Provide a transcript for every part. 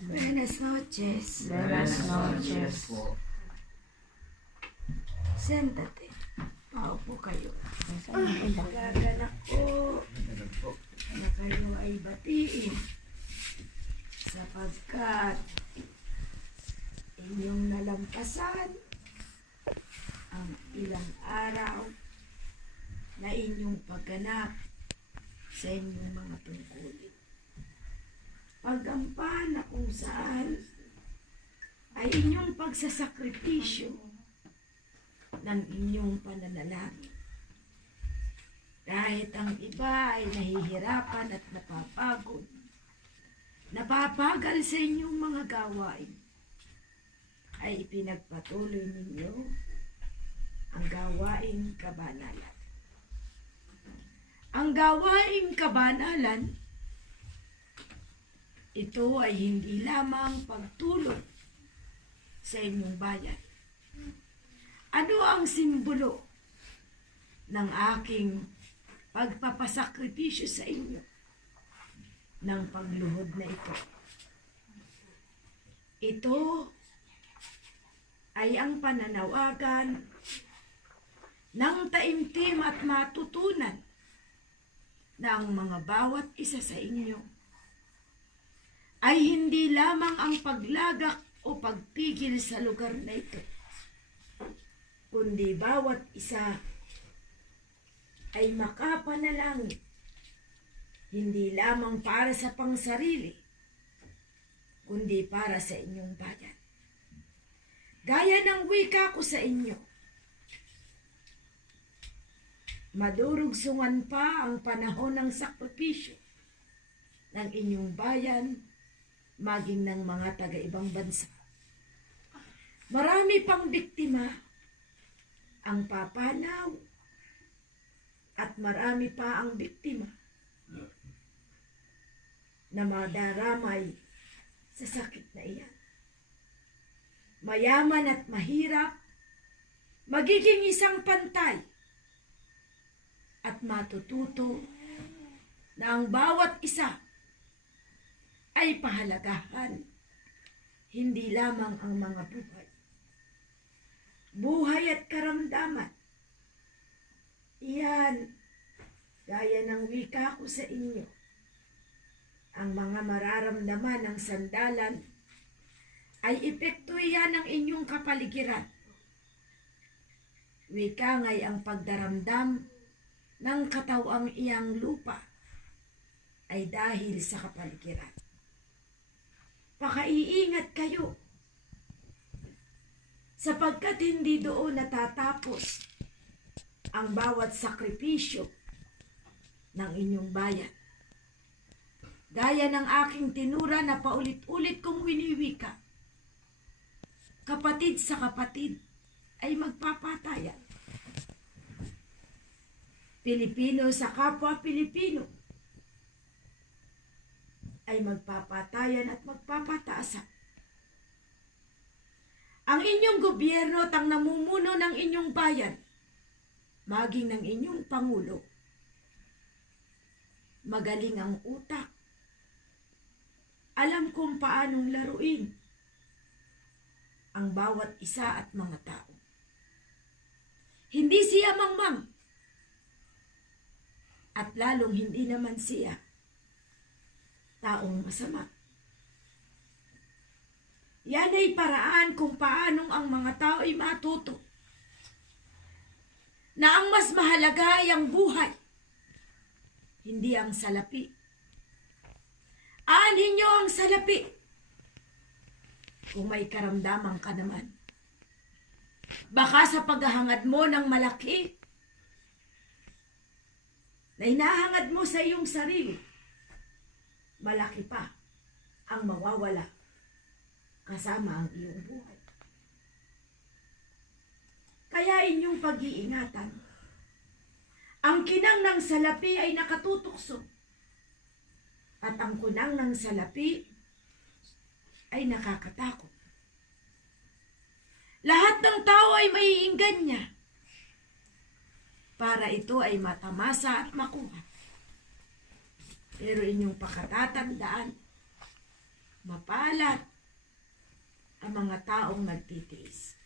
Buenas noches. Buenas noches. Siéntate. Paupo kayo. Ay, Gaganak ko na kayo ay batiin sapagkat inyong nalampasan ang ilang araw na inyong pagganap sa inyong mga tungkulin. Paggampan na kung saan ay inyong pagsasakripisyo ng inyong pananalangin. Kahit ang iba ay nahihirapan at napapagod, napapagal sa inyong mga gawain, ay ipinagpatuloy ninyo ang gawaing kabanalan. Ang gawaing kabanalan, ito ay hindi lamang pagtulong sa inyong bayan. Ano ang simbolo ng aking pagpapasakripisyo sa inyo ng pagluhod na ito? Ito ay ang pananawagan ng taimtim at matutunan ng mga bawat isa sa inyo ay hindi lamang ang paglagak o pagpigil sa lugar na ito, kundi bawat isa ay makapanalangin, hindi lamang para sa pangsarili, kundi para sa inyong bayan. Gaya ng wika ko sa inyo, madurugsungan pa ang panahon ng sakripisyo ng inyong bayan, maging ng mga taga-ibang bansa. Marami pang biktima ang papanaw at marami pa ang biktima na madaramay sa sakit na iyan. Mayaman at mahirap, magiging isang pantay at matututo na ang bawat isa ay pahalagahan, hindi lamang ang mga buhay. Buhay at karamdaman. Iyan, gaya ng wika ko sa inyo, ang mga mararamdaman ng sandalan ay epekto iyan ng inyong kapaligiran. Wika nga'y ang pagdaramdam ng katawang iyang lupa ay dahil sa kapaligiran. Pakaiingat kayo sapagkat hindi doon natatapos ang bawat sakripisyo ng inyong bayan. Gaya ng aking tinura na paulit-ulit kong winiwika, kapatid sa kapatid ay magpapatayan. Pilipino sa kapwa Pilipino ay magpapatayan at magpapataasan. Ang inyong gobyerno at ang namumuno ng inyong bayan, maging ng inyong pangulo, magaling ang utak. Alam kung paanong laruin ang bawat isa at mga tao. Hindi siya mangmang at lalong hindi naman siya taong masama. Yan ay paraan kung paanong ang mga tao ay matuto na ang mas mahalaga ay ang buhay, hindi ang salapi. Aanhin niyo ang salapi kung may karamdaman ka naman. Baka sa paghahangad mo ng malaki na hinahangad mo sa iyong sarili, malaki pa ang mawawala kasama ang iyong buhay. Kaya inyong pag-iingatan. Ang kinang ng salapi ay nakatutukso at ang kunang ng salapi ay nakakatakot. Lahat ng tao ay maiinggan niya para ito ay matamasa at makuha. Pero inyong pakatatandaan Mapalad ang mga taong nagtitiis.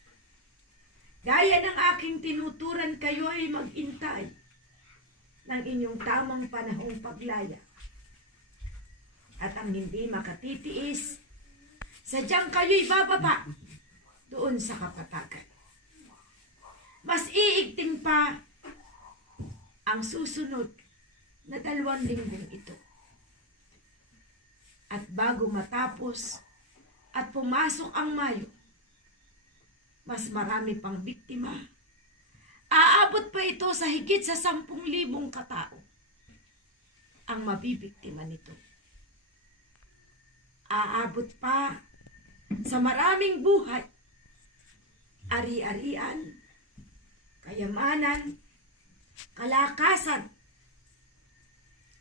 Gaya ng aking tinuturan, kayo ay mag-intay ng inyong tamang panahong paglaya. At ang hindi makatitiis, sadyang kayo'y bababa doon sa kapatagan. Mas iigting pa ang susunod na 2 linggong ito. At bago matapos at pumasok ang Mayo, mas marami pang biktima. Aabot pa ito sa higit sa 10,000 katao ang mabibiktima nito. Aabot pa sa maraming buhay, ari-arian, kayamanan, kalakasan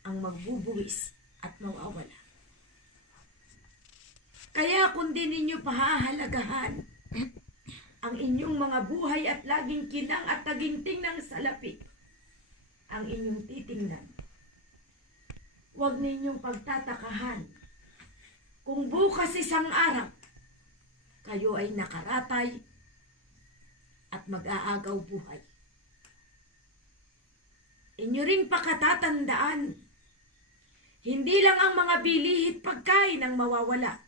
ang magbubuwis at mawawala. Kaya kung di ninyo pahahalagahan ang inyong mga buhay at laging kinang at taginting ng salapi ang inyong titingnan, huwag ninyong pagtatakahan kung bukas isang araw kayo ay nakaratay at mag-aagaw buhay. Inyo ring pakatatandaan, hindi lang ang mga bilihit pagkain ang mawawala.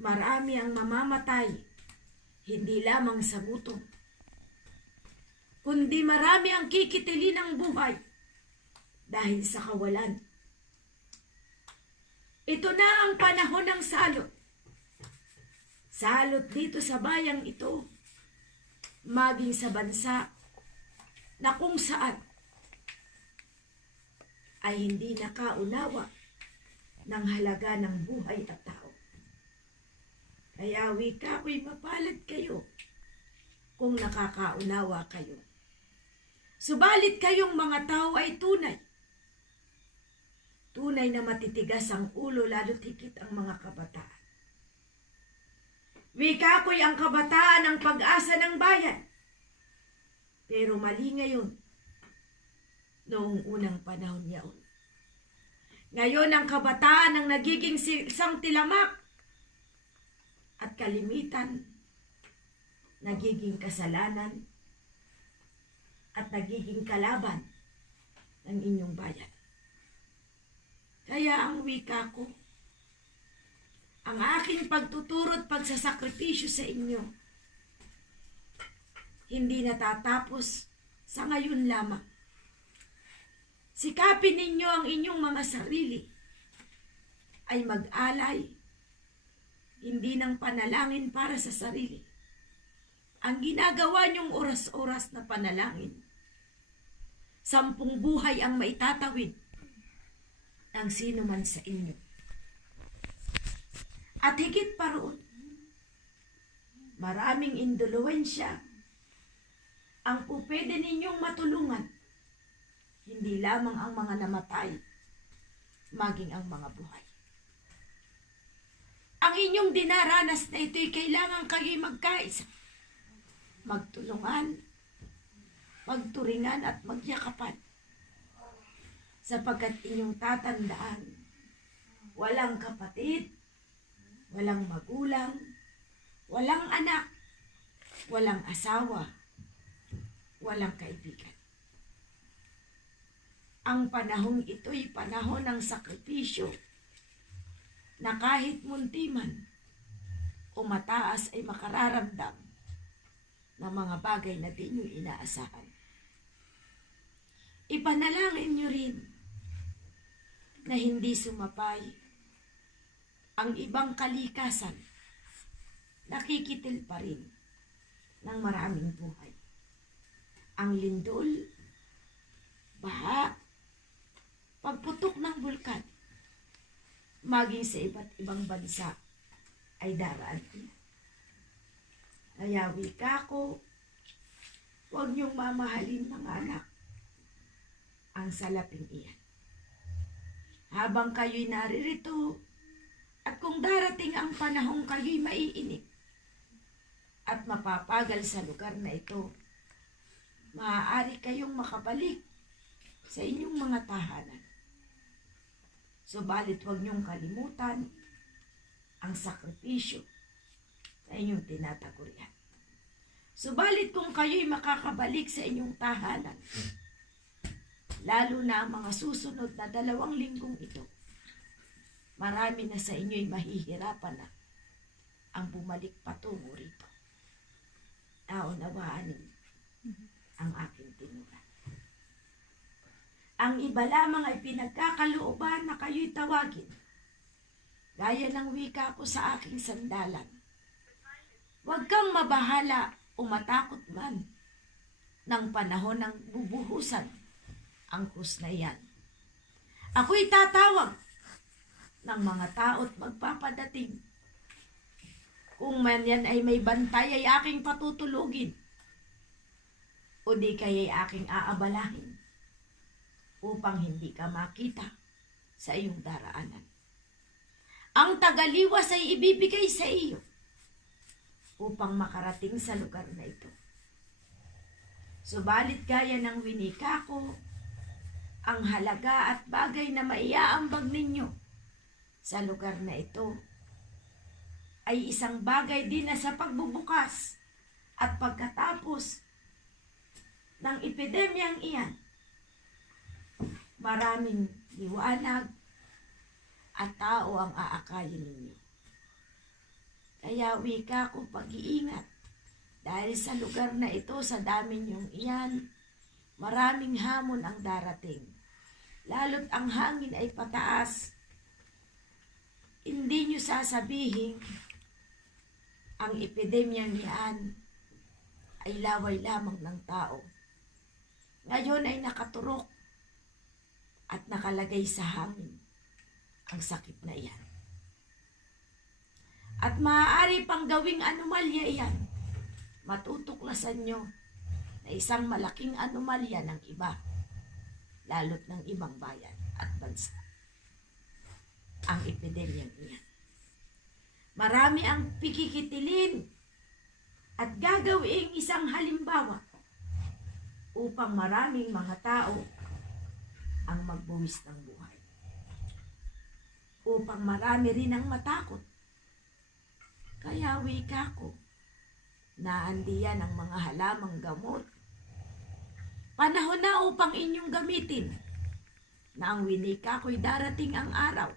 Marami ang mamamatay, hindi lamang sa gutom, kundi marami ang kikitili ng buhay dahil sa kawalan. Ito na ang panahon ng salot. Salot dito sa bayang ito, maging sa bansa na kung saan ay hindi nakaunawa ng halaga ng buhay at tao. Kaya wika ko'y mapalad kayo kung nakakaunawa kayo. Subalit kayong mga tao ay tunay. Tunay na matitigas ang ulo, lalo't higit ang mga kabataan. Wika ko'y ang kabataan ang pag-asa ng bayan. Pero mali ngayon, noong unang panahon yaon. Ngayon ang kabataan ang nagiging isang tilamak at kalimitan, nagiging kasalanan at nagiging kalaban ng inyong bayan. Kaya ang wika ko, ang aking pagtuturo at pagsasakripisyo sa inyo, hindi natatapos sa ngayon lamang. Sikapin ninyo ang inyong mga sarili ay mag-alay, hindi ng panalangin para sa sarili. Ang ginagawa niyong oras-oras na panalangin, 10 buhay ang maitatawid ng sino man sa inyo. At higit pa roon, maraming induluwensya ang pupwede ninyong matulungan, hindi lamang ang mga namatay, maging ang mga buhay. Ang inyong dinaranas na ito'y kailangan kayo'y magkaisa, magtulungan, magturingan at magyakapan, sapagkat inyong tatandaan, walang kapatid, walang magulang, walang anak, walang asawa, walang kaibigan. Ang panahong ito'y panahon ng sakripisyo, na kahit munti man o mataas ay makararamdam ng mga bagay na di nyo inaasahan. Ipanalangin nyo rin na hindi sumapay ang ibang kalikasan, nakikitil pa rin ng maraming buhay. Ang lindol, baha, pagputok ng bulkan, maging sa iba't ibang bansa ay daraan. Kaya wika ko, huwag niyong mamahalin mga anak ang salaping iyan. Habang kayo'y naririto, at kung darating ang panahong kayo'y maiinip at mapapagal sa lugar na ito, maaari kayong makabalik sa inyong mga tahanan. Subalit huwag niyong kalimutan ang sakripisyo sa inyong tinatagurian. Subalit kung kayo'y makakabalik sa inyong tahanan, lalo na ang mga susunod na 2 linggong ito, marami na sa inyo'y mahihirapan na ang bumalik patungo rito. Naunawaan ninyo ang aking tinuran. Ang iba lamang ay pinagkakalooban na kayo'y tawagin, gaya ng wika ko sa aking sandalan. Huwag kang mabahala o matakot man ng panahon ng bubuhusan ang krus na iyan. Ako'y tatawag ng mga tao't magpapadating. Kung man yan ay may bantay ay aking patutulugin, o di kaya'y aking aabalahin upang hindi ka makita sa iyong daraanan. Ang tagaliwas ay ibibigay sa iyo upang makarating sa lugar na ito. Subalit gaya ng winika ko, ang halaga at bagay na maiaambag ninyo sa lugar na ito ay isang bagay din na sa pagbubukas at pagkatapos ng epidemyang iyan, maraming liwanag at tao ang aakayin ninyo. Kaya wika ko pag-iingat dahil sa lugar na ito, sa dami niyong iyan, maraming hamon ang darating. Lalo't ang hangin ay pataas. Hindi niyo sasabihin ang epidemyang iyan ay laway lamang ng tao. Ngayon ay nakaturok at nakalagay sa hangin ang sakit na iyan. At maaari pang gawing anomalya iyan. Matutuklasan nyo na isang malaking anomalya ng iba, lalo't ng ibang bayan at bansa, ang epidemyang iyan. Marami ang pikikitilin at gagawing isang halimbawa upang maraming mga tao ang magbuwis ng buhay. Upang marami rin ang matakot. Kaya wika ko, naandiyan ang mga halamang gamot. Panahon na upang inyong gamitin na ang winika ko'y darating ang araw.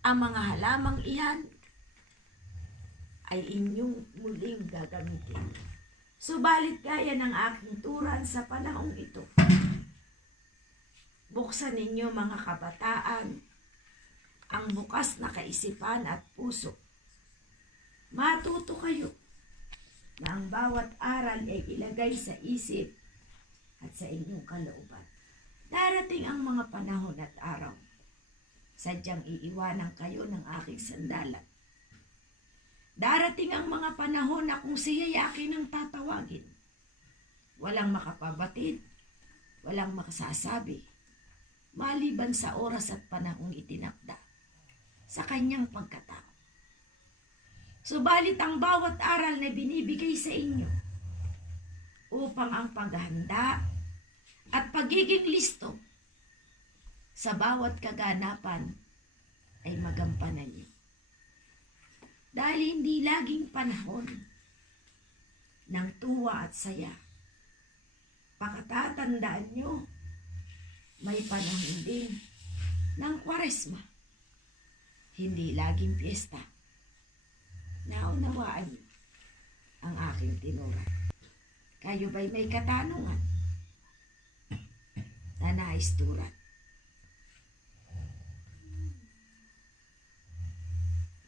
Ang mga halamang iyan ay inyong muling gagamitin. Subalit gaya ng aking turan sa panahong ito, buksan ninyo mga kabataan ang bukas na kaisipan at puso. Matuto kayo na ang bawat aral ay ilagay sa isip at sa inyong kalooban. Darating ang mga panahon at araw, sadyang iiwanan kayo ng aking sandalan. Darating ang mga panahon na kung siya'y akin ang tatawagin, walang makapabatid, walang makasasabi, maliban sa oras at panahong itinakda sa kanyang pagkatao. Subalit ang bawat aral na binibigay sa inyo upang ang paghahanda at pagiging listo sa bawat kaganapan ay magampanan niyo. Dahil hindi laging panahon ng tuwa at saya. Pakatatandaan nyo, may panahon din ng Kwaresma. Hindi laging piyesta. Naunawaan niyo ang aking tinuran. Kayo ba'y may katanungan na nais turan?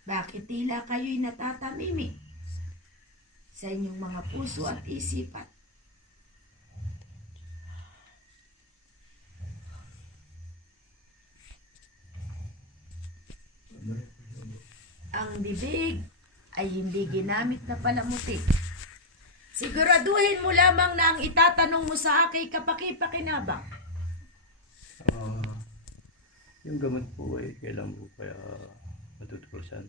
Bakit tila kayo'y natatamimi sa inyong mga puso at isipan? Ang bibig ay hindi ginamit na palamuti. Siguraduhin mo lamang na ang itatanong mo sa akin kapaki-pakinabang. Yung gamot po ay kailan po kaya matutuklasan?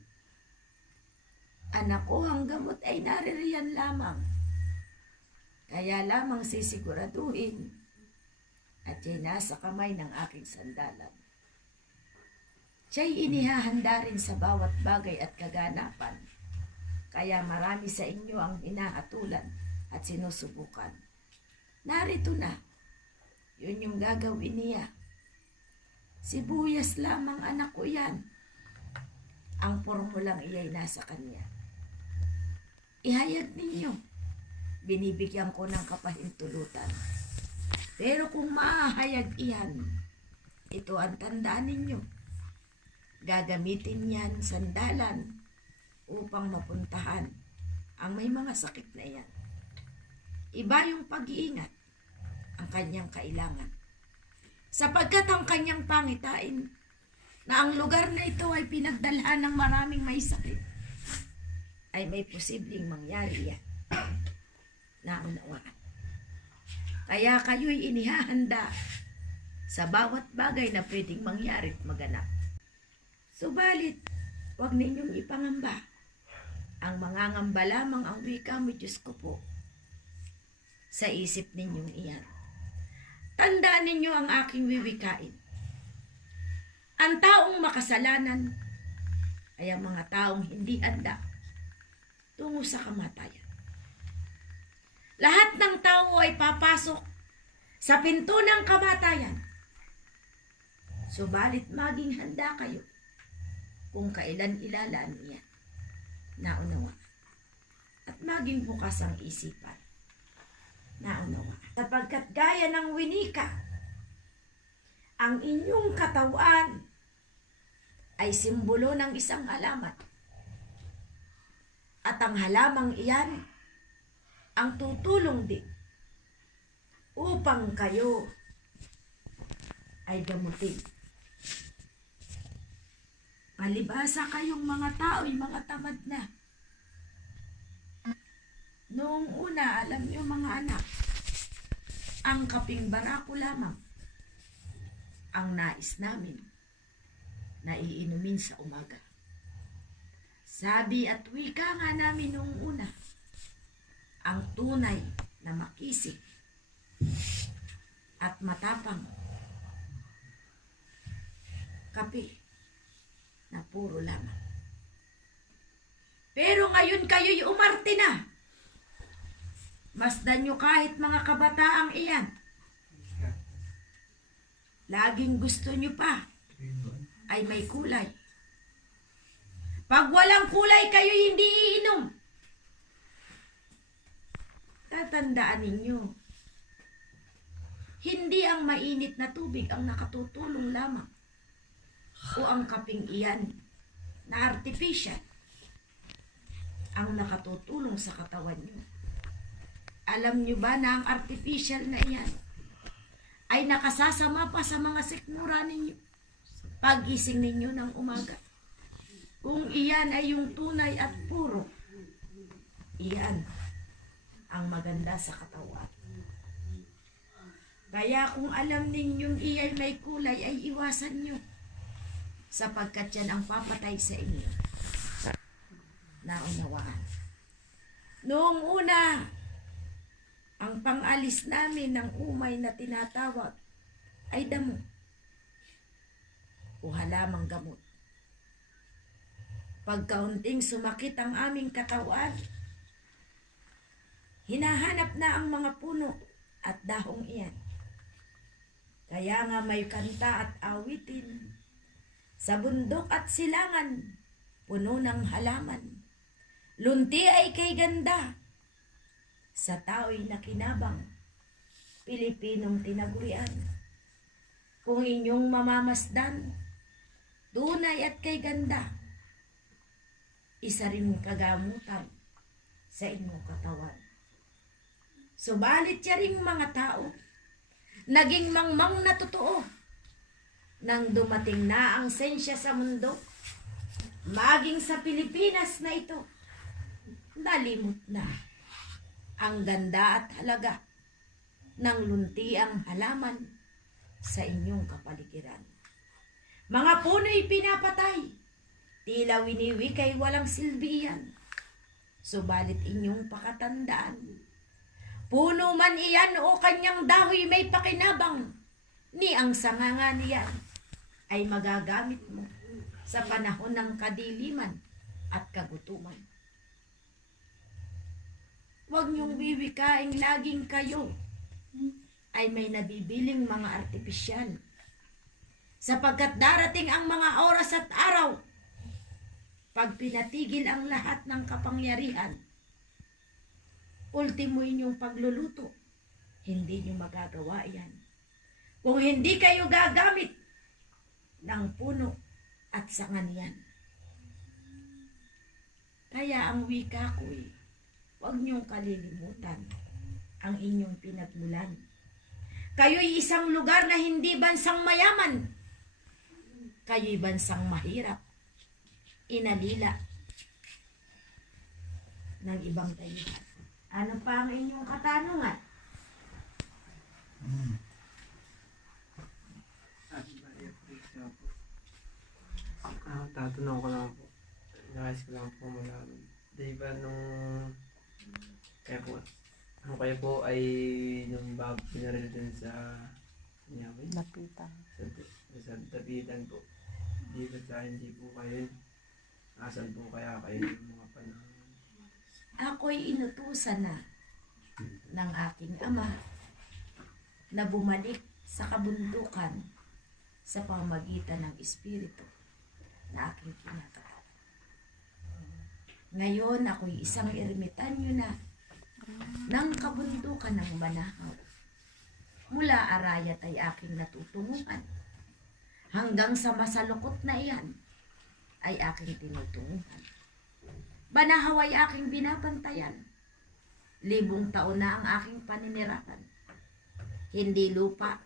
Anak ko, ang gamot ay naririyan lamang. Kaya lamang sisiguraduhin at yan nasa kamay ng aking sandalan. Siya'y inihahanda rin sa bawat bagay at kaganapan. Kaya marami sa inyo ang hinahatulan at sinusubukan. Narito na, yun yung gagawin niya. Sibuyas lamang anak ko yan. Ang formulang iya'y nasa kanya. Ihayag ninyo. Binibigyan ko ng kapahintulutan. Pero kung maahayag iyan, ito ang tandaan ninyo. Gagamitin yan sandalan upang mapuntahan ang may mga sakit na yan. Iba yung pag-iingat ang kanyang kailangan. Sapagkat ang kanyang pangitain na ang lugar na ito ay pinagdalhan ng maraming may sakit, ay may posibleng mangyari yan. Naunawaan. Kaya kayo'y inihahanda sa bawat bagay na pwedeng mangyari at maganap. Subalit, huwag ninyong ipangamba. Ang mangangamba lamang ang wika mo, Diyos ko po, sa isip ninyong iyan. Tandaan ninyo ang aking wiwikain. Ang taong makasalanan ay ang mga taong hindi handa tungo sa kamatayan. Lahat ng tao ay papasok sa pinto ng kamatayan. Subalit maging handa kayo kung kailan ilalaan iyan. Naunawa. At maging bukas ang isipan. Naunawa. Sapagkat gaya ng winika, ang inyong katawan ay simbolo ng isang halaman. At ang halamang iyan ang tutulong din upang kayo ay gamutin. Palibhasa kayong mga tao'y mga tamad na. Noong una, alam niyo mga anak, ang kaping barako lamang ang nais namin na iinumin sa umaga. Sabi at wika nga namin noong una, ang tunay na makisig at matapang kape na puro lamang. Pero ngayon kayo'y umarte na. Masdan nyo kahit mga kabataang iyan. Laging gusto nyo pa ay may kulay. Pag walang kulay, kayo'y hindi iinom. Tatandaan ninyo, hindi ang mainit na tubig ang nakatutulong lamang o ang kaping iyan na artificial ang nakatutulong sa katawan nyo. Alam nyo ba na ang artificial na iyan ay nakasasama pa sa mga sikmura ninyo pagising ninyo ng umaga? Kung iyan ay yung tunay at puro, iyan ang maganda sa katawan. Kaya kung alam ninyong iyay may kulay, ay iwasan nyo, sapagkat yan ang papatay sa inyo. Naunawaan. Noong una, ang pangalis namin ng umay na tinatawag ay damo o halamang gamot. Pagkaunting sumakit ang aming katawan, hinahanap na ang mga puno at dahong iyan. Kaya nga may kanta at awitin, sa bundok at silangan, puno ng halaman. Lunti ay kay ganda, sa tao'y nakinabang, Pilipinong tinagurian. Kung inyong mamamasdan, tunay at kay ganda, isa rin kagamutan sa inyong katawan. Subalit siya ring mga tao, naging mangmang na totoo. Nang dumating na ang sensya sa mundo, maging sa Pilipinas na ito, nalimot na ang ganda at halaga ng luntiang halaman sa inyong kapaligiran. Mga puno'y pinapatay, tila winiwikay walang silbihan. Subalit inyong pakatandaan, puno man iyan o kanyang dahoy may pakinabang, ni ang sanganga niyan ay magagamit mo sa panahon ng kadiliman at kagutuman. Huwag niyong wiwikaing laging kayo ay may nabibiling mga artipisyal, sapagkat darating ang mga oras at araw pag pinatigil ang lahat ng kapangyarihan, ultimo inyong pagluluto, hindi niyo magagawa yan. Kung hindi kayo gagamit ng puno at sanganian. Kaya ang wika ko huwag niyong kalilimutan ang inyong pinagmulan. Kayo'y isang lugar na hindi bansang mayaman. Kayo'y bansang mahirap. Inalila ng ibang tayuhan. Ano pa ang inyong katanungan? Tatanong ko lang po. Nais ko lang po malaman. Di ba kaya po ay nung bago pinaril dun sa Nyawin? Lapitan. Sa Dapitan po. Di ba sa hindi po kayo? Asan po kaya kayo ng mga panahon? Ako'y inutusan na ng aking ama na bumalik sa kabundukan sa pamamagitan ng Espiritu na aking kinakatawan. Ngayon, ako'y isang ermitanyo na ng kabundukan ng Banahaw. Mula Arayat ay aking natutunguhan. Hanggang sa masalukot na iyan ay aking tinutunguhan. Banahaw ay aking binabantayan. 1000 taon na ang aking paninirahan. Hindi lupa,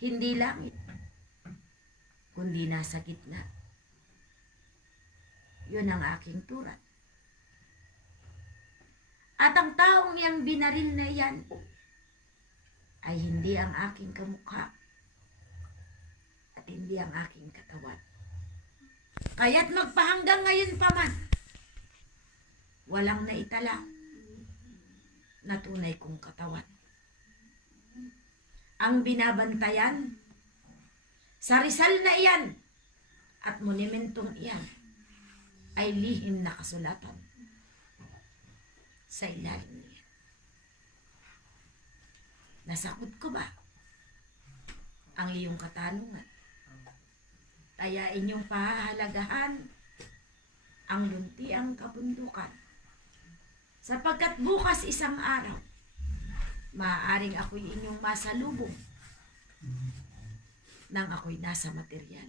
hindi langit, kundi nasa gitna. Yun ang aking turan. At ang taong yang binaril na iyan ay hindi ang aking kamukha at hindi ang aking katawan. Kaya't magpahanggang ngayon pa man, walang naitala na tunay kong katawan. Ang binabantayan sa Rizal na iyan at monumentong iyan ay lihim na kasulatan sa ilalim niya. Nasagot ko ba ang iyong katanungan? Kaya inyong pahahalagahan ang luntiang kabundukan, sapagkat bukas isang araw, maaaring ako'y inyong masalubong nang ako'y nasa material.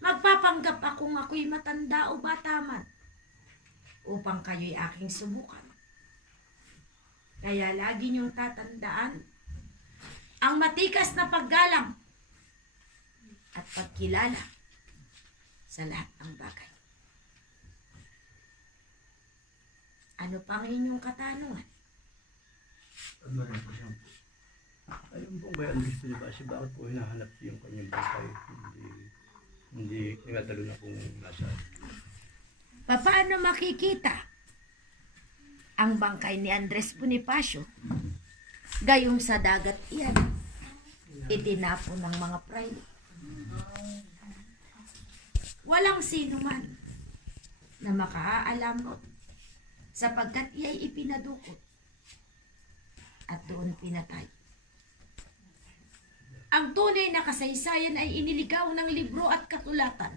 Magpapanggap akong ako'y matanda o bata man, upang kayo'y aking subukan. Kaya lagi niyong tatandaan ang matikas na paggalang at pagkilala sa lahat ng bagay. Ano pang inyong katanungan? Ayun po ba ang gusto niyo ba? Kasi bakit po hinahanap siya yung kanyang bangkay? Hindi tinatalo na kung nasa. Paano makikita ang bangkay ni Andres Bonifacio? Gayong sa dagat iyan, itinapon ng mga pride. Walang sino man na makaalam sapagkat iya'y ipinadukot at doon pinatay. Ang tunay na kasaysayan ay iniligaw ng libro at katulatan.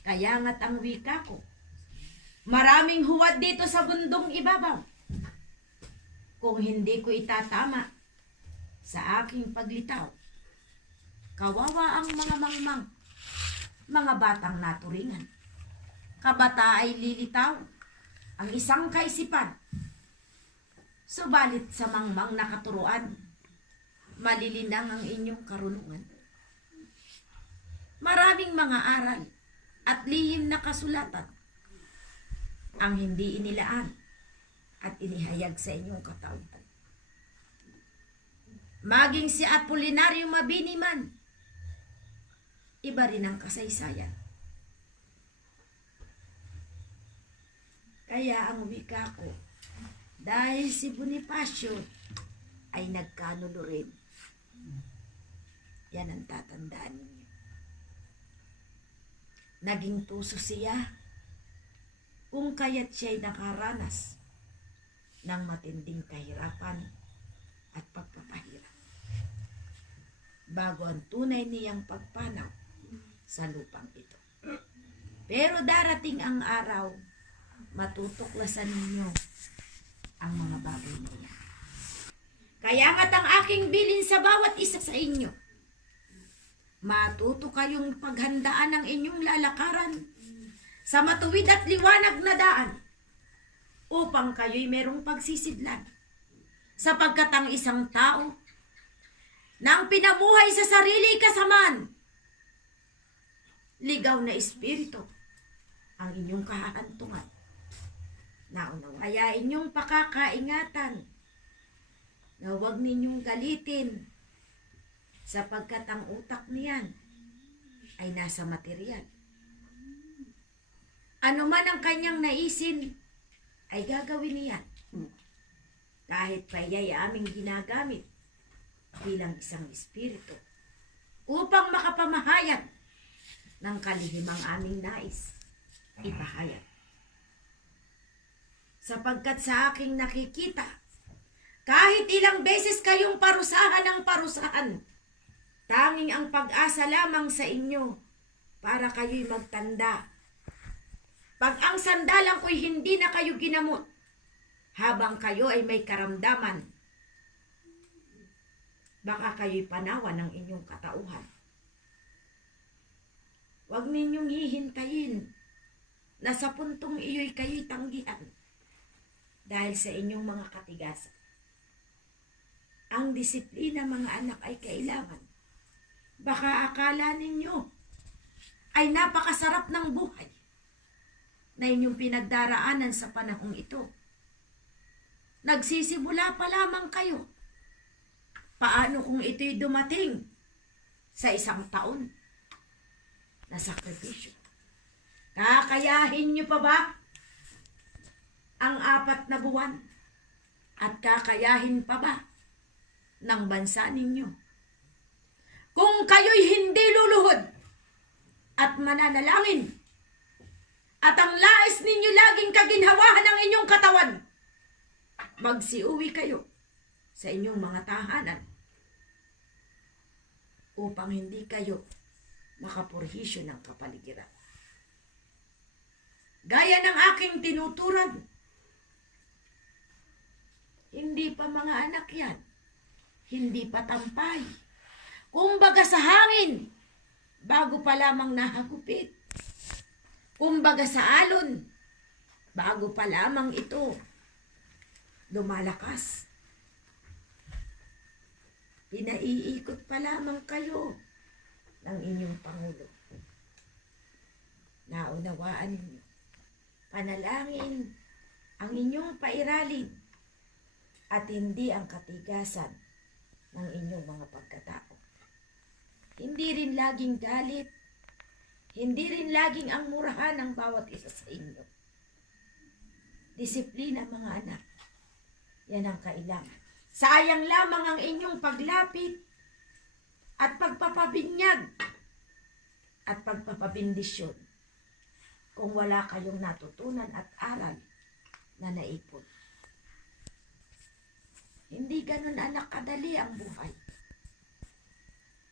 Kaya nga't ang wika ko, maraming huwad dito sa bundong ibabaw. Kung hindi ko itatama sa aking paglitaw, kawawa ang mga mangmang, mga batang naturingan. Kabata ay lilitaw ang isang kaisipan. Subalit sa mangmang na katuruan, malilinang ang inyong karunungan. Maraming mga aral at lihim na kasulatan ang hindi inilaan at inihayag sa inyong katauhan. Maging si Apolinario Mabini man, iba rin ang kasaysayan. Kaya ang wika ko, dahil si Bonifacio ay nagkanulo rin. Yan ang tatandaan ninyo. Naging tuso siya kung kaya't siya'y nakaranas ng matinding kahirapan at pagpapahirap bago ang tunay niyang pagpanaw sa lupang ito. Pero darating ang araw, matutuklasan ninyo ang mga bagay niya. Kaya nga't ang aking bilin sa bawat isa sa inyo, matuto kayong paghandaan ng inyong lalakaran sa matuwid at liwanag na daan upang kayo'y merong pagsisidlan, sapagkat ang isang tao nang pinamuhay sa sarili kasamaan, ligaw na espiritu ang inyong kahahantungan. Naunawayain inyong pakakaingatan na huwag ninyong galitin, sapagkat ang utak niyan ay nasa material. Ano man ang kanyang naisin, ay gagawin niyan. Kahit pa iya'y aming ginagamit bilang isang espiritu upang makapamahayag ng kalihimang aming nais ipahayag. Sapagkat sa aking nakikita, kahit ilang beses kayong parusahan ng parusahan, tanging ang pag-asa lamang sa inyo para kayo'y magtanda. Pag ang sandalan ko'y hindi na kayo ginamot, habang kayo ay may karamdaman, baka kayo'y panawan ng inyong katauhan. Huwag ninyong hihintayin na sa puntong iyo'y kayo'y tanggihan dahil sa inyong mga katigasan. Ang disiplina, mga anak, ay kailangan. Baka akala ninyo ay napakasarap ng buhay na inyong pinagdaraanan sa panahong ito. Nagsisimula pa lamang kayo. Paano kung ito'y dumating sa 1 taon na sakripisyo? Kakayahin nyo pa ba ang 4 na buwan? At kakayahin pa ba ng bansa ninyo? Kung kayo'y hindi luluhod at mananalangin, at ang lais ninyo laging kaginhawahan ng inyong katawan, magsiuwi kayo sa inyong mga tahanan upang hindi kayo makapurhisyo ng kapaligiran. Gaya ng aking tinuturan, hindi pa mga anak yan, hindi pa tampay. Kumbaga sa hangin, bago pa lamang nahagupit. Kumbaga sa alon, bago pa lamang ito lumalakas. Pinaiikot pa lamang kayo ng inyong Pangulo. Naunawaan ninyo, panalangin ang inyong pairalin at hindi ang katigasan ng inyong mga pagkatao. Hindi rin laging galit, hindi rin laging ang murahan ng bawat isa sa inyo. Disiplina, mga anak, yan ang kailangan. Sayang lamang ang inyong paglapit at pagpapabinyag at pagpapabindisyon kung wala kayong natutunan at aral na naipon. Hindi ganun, anak, kadali ang buhay.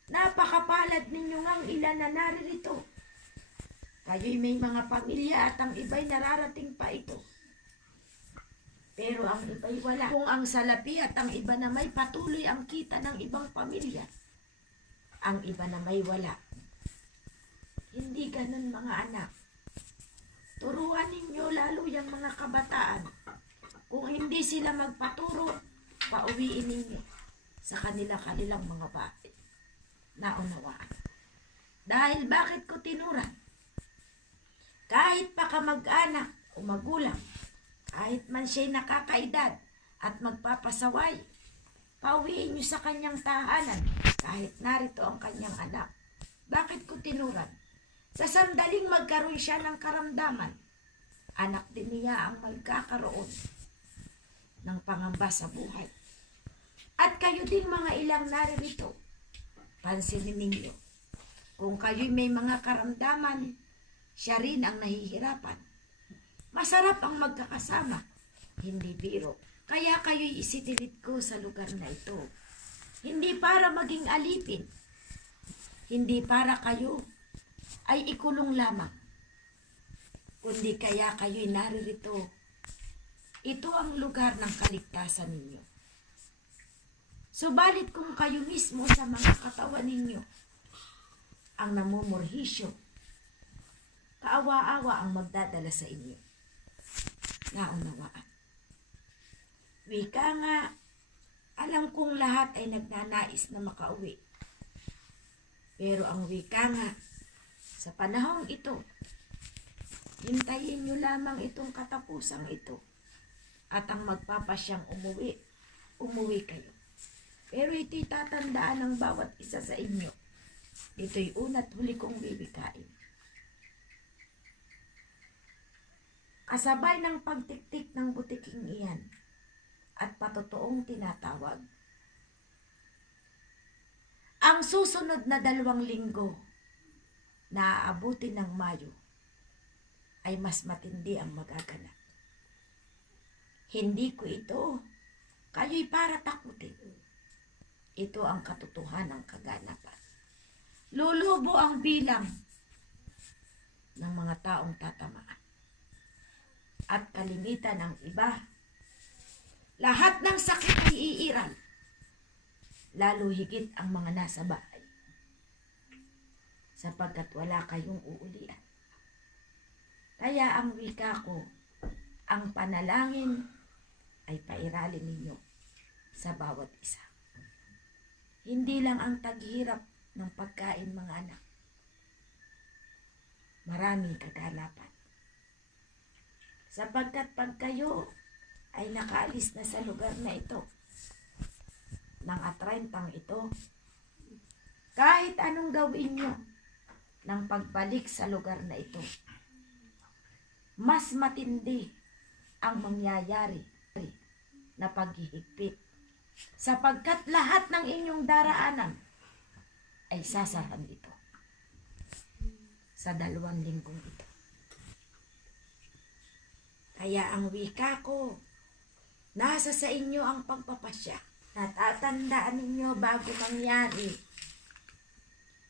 Napakapalad ninyo ngang ilan na naririto. Kayo'y may mga pamilya at ang iba'y nararating pa ito. Pero ang iba'y wala. Kung ang salapi at ang iba na may patuloy ang kita ng ibang pamilya, ang iba na may wala. Hindi ganun, mga anak. Turuan ninyo lalo yung mga kabataan. Kung hindi sila magpaturo, pauwiin ninyo sa kanilang mga bahay. Naunawaan. Dahil bakit ko tinuran? Kahit pa kamag-anak o magulang, kahit man siya'y nakakaedad at magpapasaway, pauwiin niyo sa kanyang tahanan kahit narito ang kanyang anak. Bakit ko tinuran? Sa sandaling magkaroon siya ng karamdaman, anak din niya ang magkakaroon ng pangamba sa buhay. At kayo din, mga ilang naririto, pansinin ninyo, kung kayo'y may mga karamdaman siya rin ang nahihirapan. Masarap ang magkakasama, hindi biro. Kaya kayo'y isitilit ko sa lugar na ito. Hindi para maging alipin, hindi para kayo ay ikulong lamang, kundi kaya kayo'y naririto. Ito ang lugar ng kaligtasan ninyo. Subalit kung kayo mismo sa mga katawan ninyo ang namumurhisyo, kaawa-awa ang magdadala sa inyo. Naunawaan. Wika nga, alam kong lahat ay nagnanais na makauwi. Pero ang wika nga, sa panahong ito, hintayin nyo lamang itong katapusang ito. At ang magpapasyang umuwi, umuwi kayo. Pero ito'y tatandaan ng bawat isa sa inyo. Ito'y una't huli kong bibigkain. Kasabay ng pagtiktik ng butiking iyan at patotoong tinatawag. Ang susunod na 2 linggo na aabutin ng Mayo ay mas matindi ang magaganap. Hindi ko ito kayo'y para takutin. Ito ang katotohanan ng kaganapan. Lulubo ang bilang ng mga taong tatamaan. At kalimitan ng iba, lahat ng sakit ay iiral, lalo higit ang mga nasa bahay, sapagkat wala kayong uulian. Kaya ang wika ko, ang panalangin ay pairalin ninyo sa bawat isa. Hindi lang ang taghirap ng pagkain, mga anak. Maraming kaganapan. Sapagkat pag kayo ay nakaalis na sa lugar na ito, ng atrentang ito, kahit anong gawin nyo ng pagbalik sa lugar na ito, mas matindi ang mangyayari na paghihigpit, sapagkat lahat ng inyong daraanan ay sasarhan ito sa 2 linggong ito. Kaya ang wika ko, nasa sa inyo ang pagpapasya. Natatandaan ninyo bago mangyari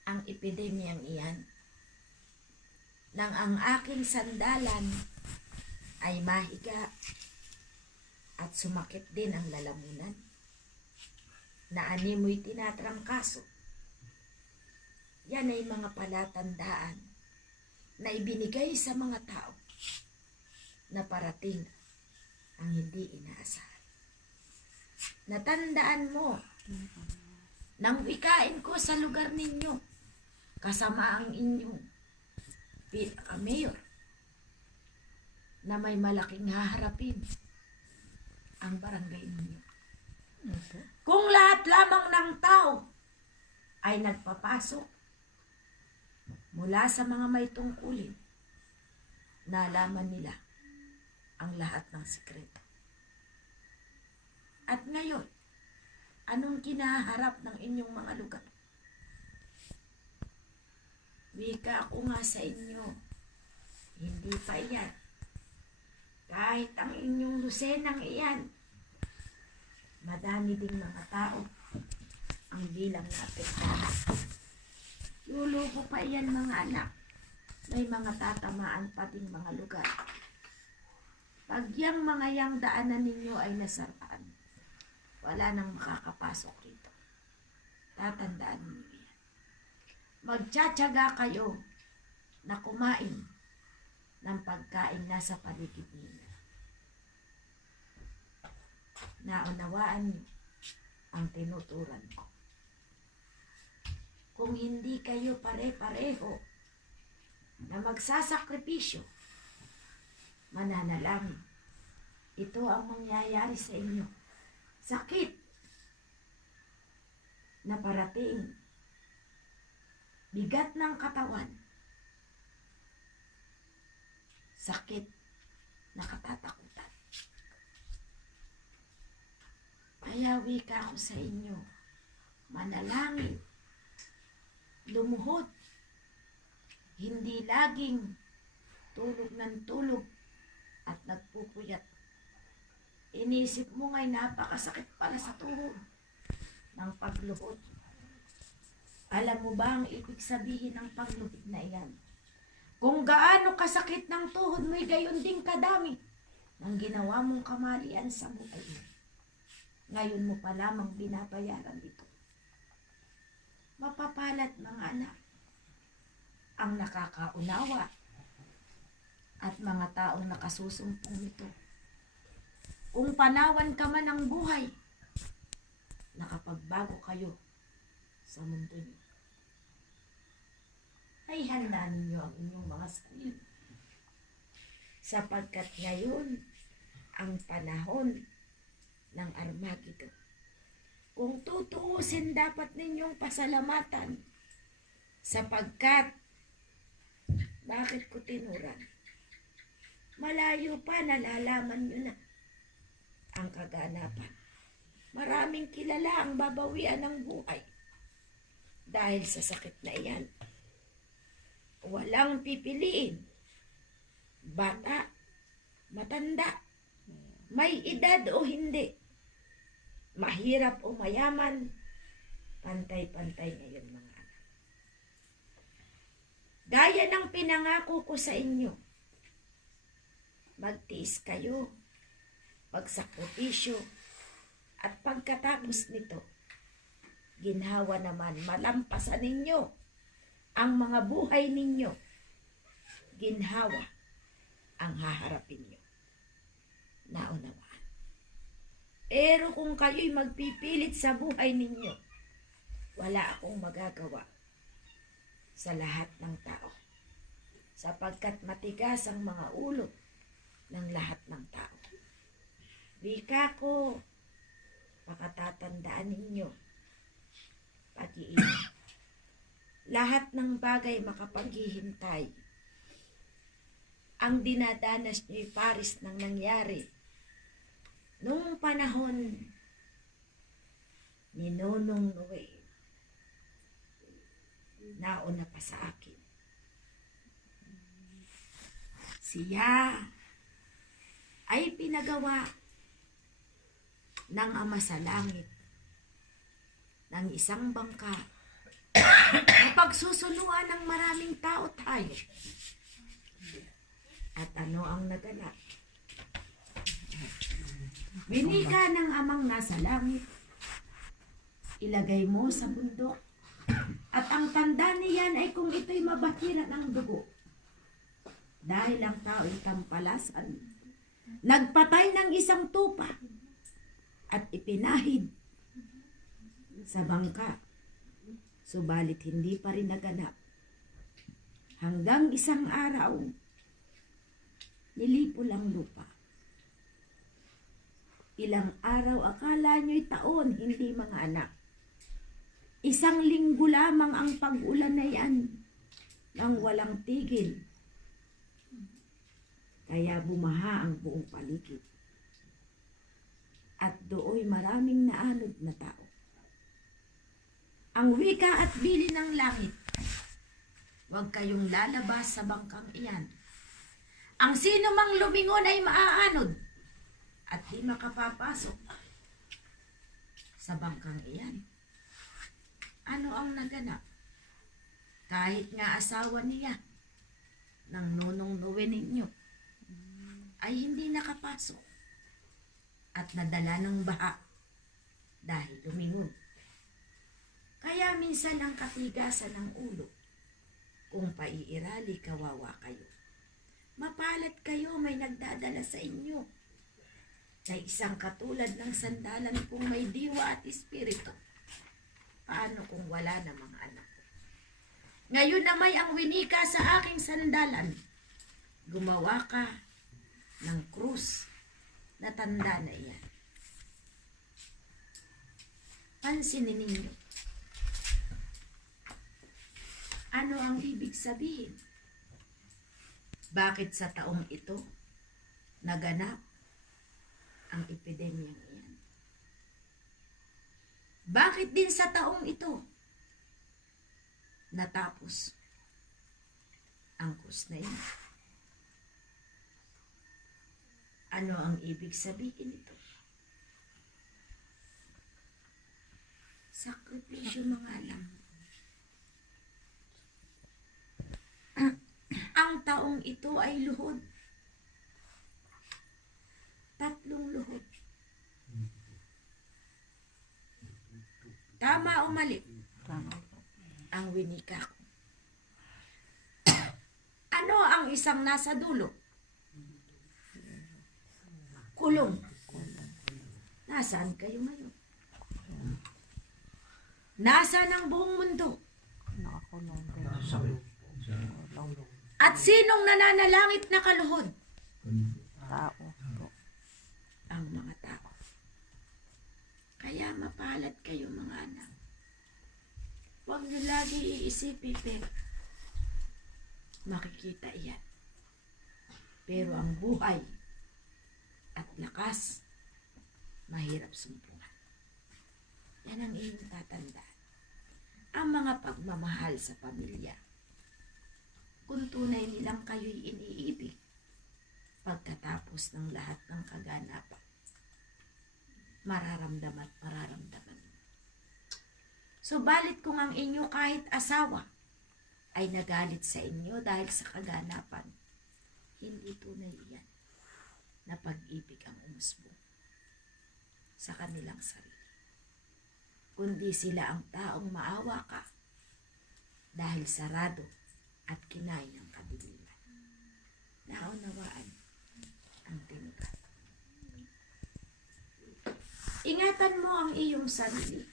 ang epidemyang iyan, nang ang aking sandalan ay mahiga at sumakit din ang lalamunan, na animoy tinatrangkaso. Yan ay mga palatandaan na ibinigay sa mga tao na parating ang hindi inaasahan. Natandaan mo nang wikain ko sa lugar ninyo, kasama ang inyong pinaka-mayor, na may malaking haharapin ang barangay ninyo. Kung lahat lamang ng tao ay nagpapasok mula sa mga may tungkulin, nalaman nila ang lahat ng sikreto. At ngayon, anong kinaharap ng inyong mga lugar? Wika ko nga sa inyo, hindi pa iyan. Kahit ang inyong lusenang iyan, madami ding mga tao ang bilang naapektuhan. Lulubo pa iyan, mga anak. May mga tatamaan pa ding mga lugar. Pag yang mga yang daanan ninyo ay nasaraan, wala nang makakapasok rito. Tatandaan ninyo yan. Magtsatsaga kayo na kumain ng pagkain nasa paligid ninyo. Naunawaan niyo ang tinuturan ko. Kung hindi kayo pare-pareho na magsasakripisyo, mananalangin, ito ang mangyayari sa inyo. Sakit na parating, bigat ng katawan, sakit na katatakutan. Kaya wika ko sa inyo, manalangin, lumuhod, hindi laging tulog ng tulog at nagpupuyat. Inisip mo nga'y napakasakit pala sa tuhod ng pagluhod. Alam mo ba ang ibig sabihin ng pagluhod na iyan? Kung gaano kasakit ng tuhod mo'y gayon din kadami ng ginawa mong kamalian sa buhay mo. Ngayon mo pa lamang binabayaran ito. Mapapalat mga anak ang nakakaunawa at mga taong nakasusumpong nito. Kung panawan ka man ng buhay, nakapagbago kayo sa mundo niyo. Ay handa ninyo ang inyong mga sarili. Sapagkat ngayon ang panahon ng Armageddon. Kung tutuusin, dapat ninyong pasalamatan. Sapagkat, bakit ko tinuran? Malayo pa, nalalaman nyo na ang kaganapan. Maraming kilala ang babawian ng buhay dahil sa sakit na iyan. Walang pipiliin. Bata, matanda, may edad o hindi, mahirap o mayaman, pantay-pantay ngayon mga anak. Gaya ng pinangako ko sa inyo, magtiis kayo, pagsakripisyo, at pagkatapos nito, ginhawa naman malampasan ninyo ang mga buhay ninyo. Ginhawa ang haharapin nyo. Naunawaan. Pero kung kayo'y magpipilit sa buhay ninyo, wala akong magagawa sa lahat ng tao. Sapagkat matigas ang mga ulo ng lahat ng tao. Wika ko, pakatatandaan ninyo, pag-iingat. Lahat ng bagay makapaghihintay. Ang dinadanas niyo'y pares ng nangyari noong panahon ni Nonong Noe. Nauna pa sa akin. Siya ay pinagawa ng Ama sa Langit ng isang bangka na pagsusunuan ng maraming tao tayo. At ano ang naganap? Winika ng Amang nasa langit, ilagay mo sa bundok, at ang tanda niyan ay kung ito'y mabahira ng dugo. Dahil ang tao'y tampalasan, nagpatay ng isang tupa at ipinahid sa bangka. Subalit hindi pa rin naganap. Hanggang isang araw, nilipo lang lupa. Ilang araw, akala nyo'y taon, hindi mga anak. Isang linggo lamang ang pag-ulan na yan, nang walang tigil. Kaya bumaha ang buong paligid. At dooy maraming naanod na tao. Ang wika at bili ng langit, huwag kayong lalabas sa bangkang iyan. Ang sino mang lumingon ay maaanod at di makapapasok sa bangkang iyan. Ano ang naganap? Kahit nga asawa niya ng Nonong Noe ninyo ay hindi nakapasok at nadala ng baha dahil lumingon. Kaya minsan ang katigasan ng ulo, kung paiirali, kawawa kayo. Mapalat kayo, may nagdadala sa inyo na isang katulad ng sandalan kung may diwa at espiritu. Paano kung wala na mga anak? Ngayon na may ang winika sa aking sandalan, gumawa ka ng krus na tanda na iyan. Pansinin ninyo. Ano ang ibig sabihin? Bakit sa taong ito naganap ang epidemyang iyan? Bakit din sa taong ito natapos ang krus na iyan? Ano ang ibig sabihin nito? Sakripisyo mga anak. Ang taong ito ay luhod. 3 luhod. Tama o mali? Tama. Ang winika ko. Ano ang isang nasa dulo? Kulong. Nasaan kayo ngayon? Nasaan ang buong mundo? Nakakulong din. Sakit. At sinong nananalangit na kaluhod? Tao po. Ang mga tao. Kaya mapalad kayo mga anak. Huwag niyo lagi iisipin pera. Makikita iyan. Pero ang buhay at lakas, mahirap sumpungan. Yan ang iyong tatandaan. Ang mga pagmamahal sa pamilya. Kung tunay nilang kayo'y iniibig, pagkatapos ng lahat ng kaganapan, mararamdaman. Subalit kung ang inyo kahit asawa ay nagalit sa inyo dahil sa kaganapan, hindi tunay iyan na pag-ibig ang umusbong sa kanilang sarili. Kundi sila ang taong maawa ka dahil sarado at kinain ng kadiliman. Naunawaan ang tinugan. Ingatan mo ang iyong sarili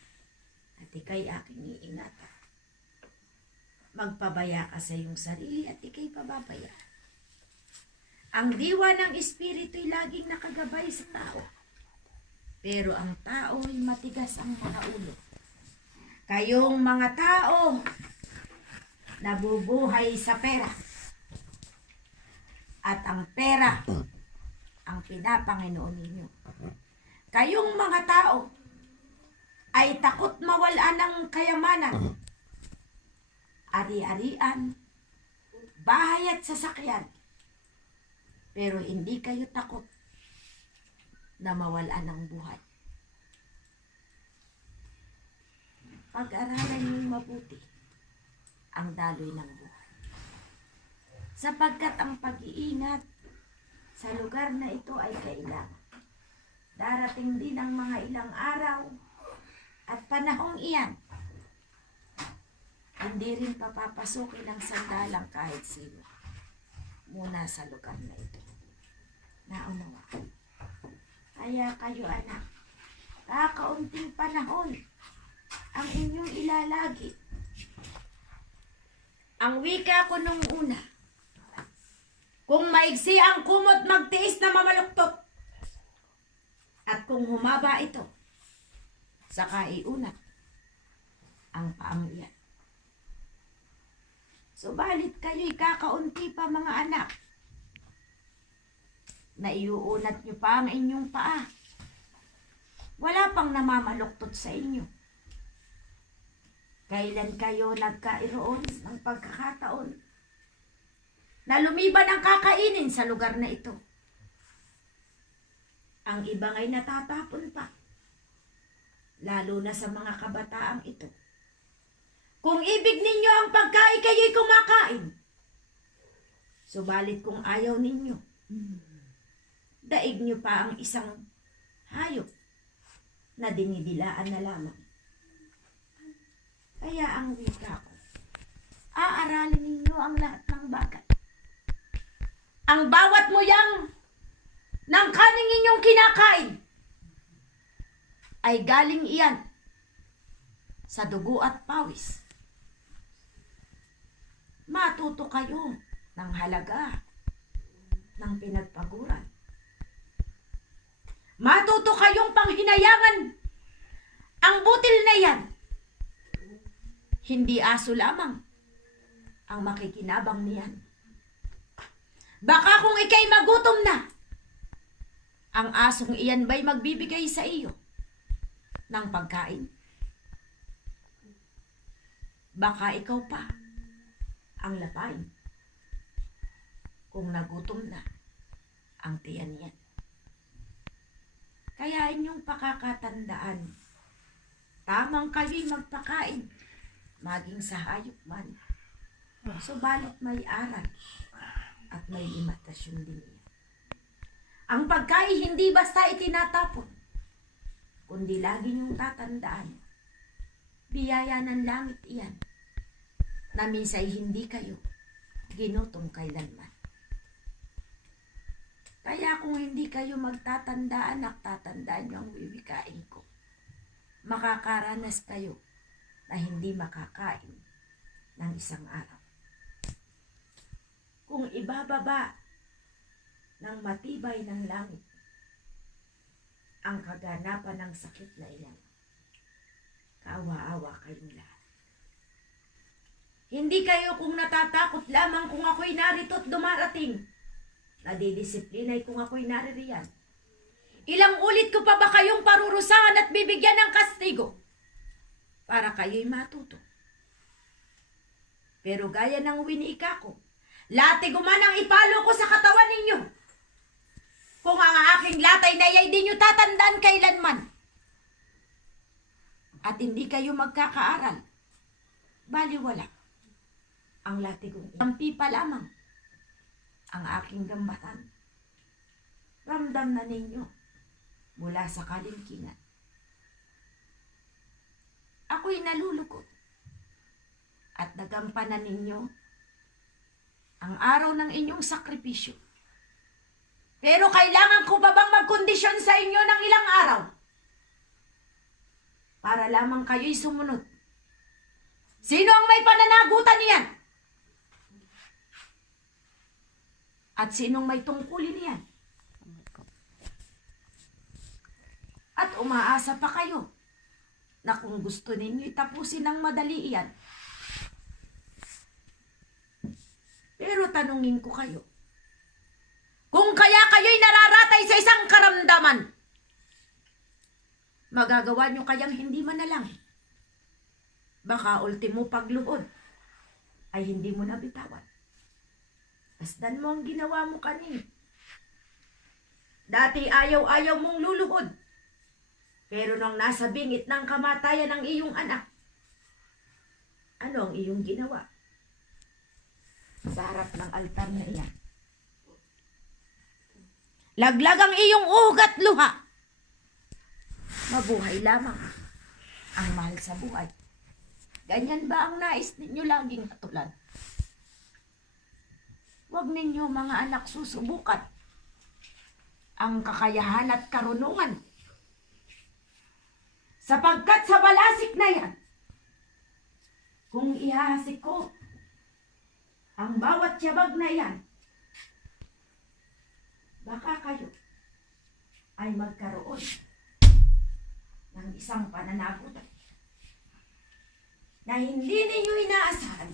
at ikay aking iingatan. Magpabaya ka sa iyong sarili at ikay pababaya. Ang diwa ng espiritu'y laging nakagabay sa tao. Pero ang tao ay matigas ang mga ulo. Kayong mga tao, nabubuhay sa pera. At ang pera, ang pinapanginoon ninyo. Kayong mga tao, ay takot mawala ng kayamanan. Ari-arian, bahay at sasakyan. Pero hindi kayo takot na mawala ng buhay. Pag-aralan niyo mabuti ang daloy ng buhay. Sapagkat ang pag-iingat sa lugar na ito ay kailangan. Darating din ang mga ilang araw at panahong iyan. Hindi rin papapasukin ng sandalang kahit sino muna sa lugar na ito. Naunawa. Kaya kayo anak, kakaunting panahon ang inyong ilalagi. Ang wika ko nung una, kung maigsi ang kumot magtiis na mamaluktot, at kung humaba ito, saka iunat ang paamuyan. Subalit kayo'y kakaunti pa mga anak, na iuunat nyo pa ang inyong paa. Wala pang namamaluktot sa inyo. Kailan kayo nagkairoon ng pagkakataon na lumiban ang kakainin sa lugar na ito? Ang iba nga'y natatapon pa, lalo na sa mga kabataang ito. Kung ibig ninyo ang pagkain, kayo'y kumakain. Subalit kung ayaw ninyo, daig nyo pa ang isang hayop na dinidilaan na lamang. Kaya ang wika ko, aaralin ninyo ang lahat ng bagay. Ang bawat muyang ng kaning inyong kinakain ay galing iyan sa dugo at pawis. Matuto kayo ng halaga ng pinagpaguran. Matuto kayong panghinayangan ang butil na yan. Hindi aso lamang ang makikinabang niyan. Baka kung ikay magutom na, ang asong iyan ba'y magbibigay sa iyo ng pagkain? Baka ikaw pa ang lapain kung nagutom na ang tiyan niyan. Kaya inyong pakakatandaan, tamang kayo'y magpakain, maging sa hayop man. Subalit may aral at may limitasyon din yan. Ang pagkain hindi basta itinatapon, kundi lagi niyong tatandaan, biyaya ng langit iyan, na minsay hindi kayo ginutom kailanman. Kaya kung hindi kayo magtatandaan at tatandaan niyo ang wiwikain ko, makakaranas kayo na hindi makakain ng isang araw. Kung ibababa ng matibay ng langit ang kaganapan ng sakit na iyan, kaawa-awa kayong lahat. Hindi kayo kung natatakot lamang kung ako'y narito't dumarating, nadidisiplinay kung ako'y naririyan. Ilang ulit ko pa ba kayong parurusahan at bibigyan ng kastigo para kayo'y matuto? Pero gaya ng winika ko, latiguman ang ipalo ko sa katawan ninyo. Kung ang aking latay na iya'y di nyo tatandaan kailanman, at hindi kayo magkakaaral, baliwala ang latigong tampi pa lamang ang aking gambatan. Ramdam na ninyo mula sa kalingkingan. Ako'y nalulukot at nagampanan ninyo ang araw ng inyong sakripisyo. Pero kailangan ko ba bang magkondisyon sa inyo ng ilang araw para lamang kayo'y sumunod? Sino ang may pananagutan niyan? At sinong may tungkulin niyan? At umaasa pa kayo na kung gusto ninyo tapusin ng madali iyan. Pero tanungin ko kayo, kung kaya kayo'y nararatay sa isang karamdaman, magagawa nyo kayang hindi manalangin? Baka ultimo pagluhod ay hindi mo nabitawan. Pasdan mo ang ginawa mo kanina. Dati ayaw-ayaw mong luluhod. Pero nang nasa bingit ng kamatayan ng iyong anak, ano ang iyong ginawa? Sa harap ng altar na iyan, laglag ang iyong ugat luha. Mabuhay lamang ang mahal sa buhay. Ganyan ba ang nais ninyo laging katulad? Huwag ninyo mga anak susubukan ang kakayahan at karunungan. Sapagkat sa balasik na yan, kung ihahasik ko ang bawat tiyabag na yan, baka kayo ay magkaroon ng isang pananagutan na hindi ninyo inaasahan.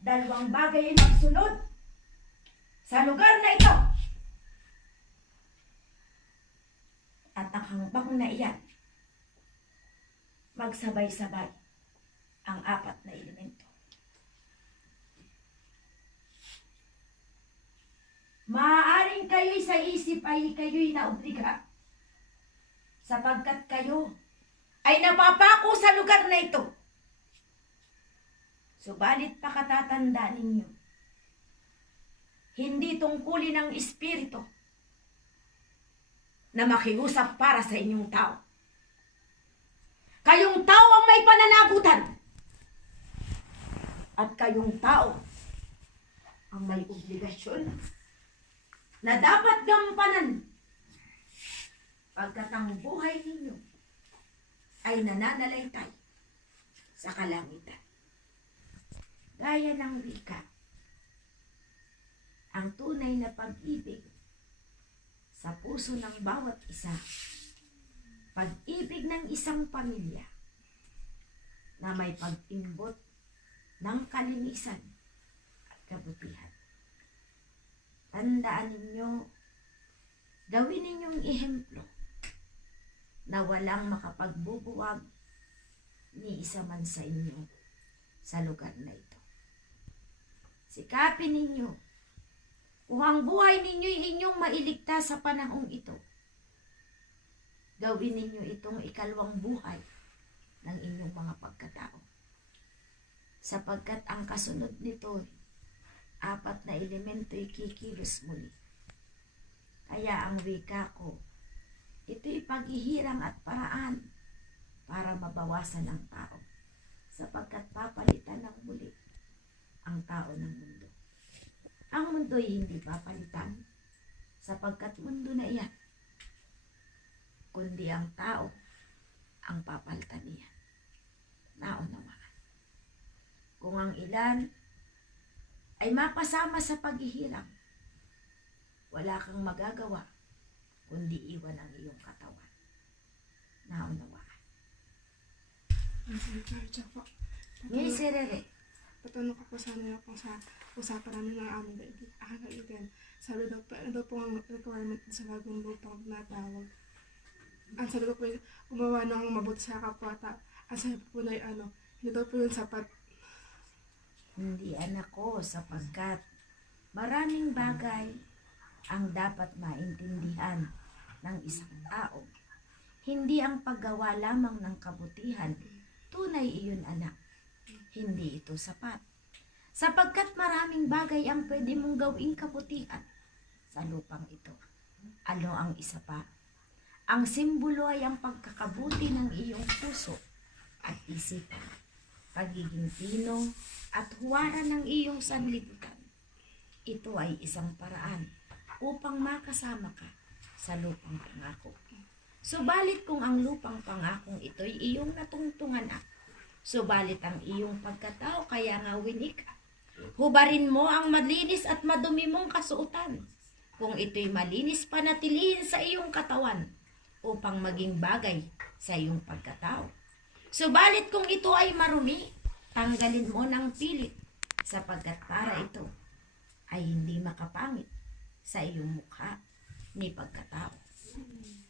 Dalawang bagay ay magsunod sa lugar na ito. At ang hangbang na iyan, magsabay-sabay ang apat na elemento. Maaaring kayo'y sa isip ay kayo'y naobliga sapagkat kayo ay napapako sa lugar na ito. Subalit pakatatanda ninyo, hindi tungkulin ng Espiritu na makiusap para sa inyong tao. Kayong tao ang may pananagutan. At kayong tao ang may obligasyon na dapat gampanan pagkat ang buhay ninyo ay nananalaytay sa kalangitan. Gaya ng wika, ang tunay na pag-ibig sa puso ng bawat isa, pag-ibig ng isang pamilya na may pag-imbot ng kalinisan at kabutihan. Tandaan ninyo, gawin ninyong ehemplo na walang makapagbubuwag ni isa man sa inyo sa lugar na ito. Sikapin ninyo Kung ang buhay ninyo'y inyong mailigtas sa panahong ito, gawin ninyo itong ikalawang buhay ng inyong mga pagkatao. Sapagkat ang kasunod nito, 4 na elemento'y kikilos muli. Kaya ang wika ko, ito'y paghihirang at paraan para mabawasan ang tao. Sapagkat papalitan ng muli ang tao ng mundo. Ang mundo'y hindi papalitan, sapagkat mundo na iyan, kundi ang tao ang papalitan niya. Naunawaan. Kung ang ilan ay mapasama sa paghihirang, wala kang magagawa kundi iwan ang iyong katawan. Naunawaan. Ngayon si Rere, Patanong ko po sana po sa usapan namin ng aming kaibigan. Sabi daw po, ano daw po ang requirement sa bagong lupang natawag. Ang sabi daw po, gumawa ng mabuti sa kapwa. Ang sabi po na hindi daw po yun sapat. hindi anak ko, sapagkat maraming bagay ang dapat maintindihan ng isang tao. Hindi ang paggawa lamang ng kabutihan, tunay iyon anak. Hindi ito sapat. Sapagkat maraming bagay ang pwede mong gawing kabutihan sa lupang ito. Ano ang isa pa? Ang simbolo ay ang pagkakabuti ng iyong puso at isipan, pagiging tino at huwaran ng iyong sanlibutan. Ito ay isang paraan upang makasama ka sa lupang pangako. Subalit kung ang lupang pangakong ito'y iyong natungtungan at subalit ang iyong pagkatao kaya nga winik, hubarin mo ang malinis at madumi mong kasuotan. Kung ito'y malinis, panatilihin sa iyong katawan upang maging bagay sa iyong pagkatao. Subalit kung ito ay marumi, tanggalin mo ng pilit sapagkat para ito ay hindi makapangit sa iyong mukha ni pagkatao.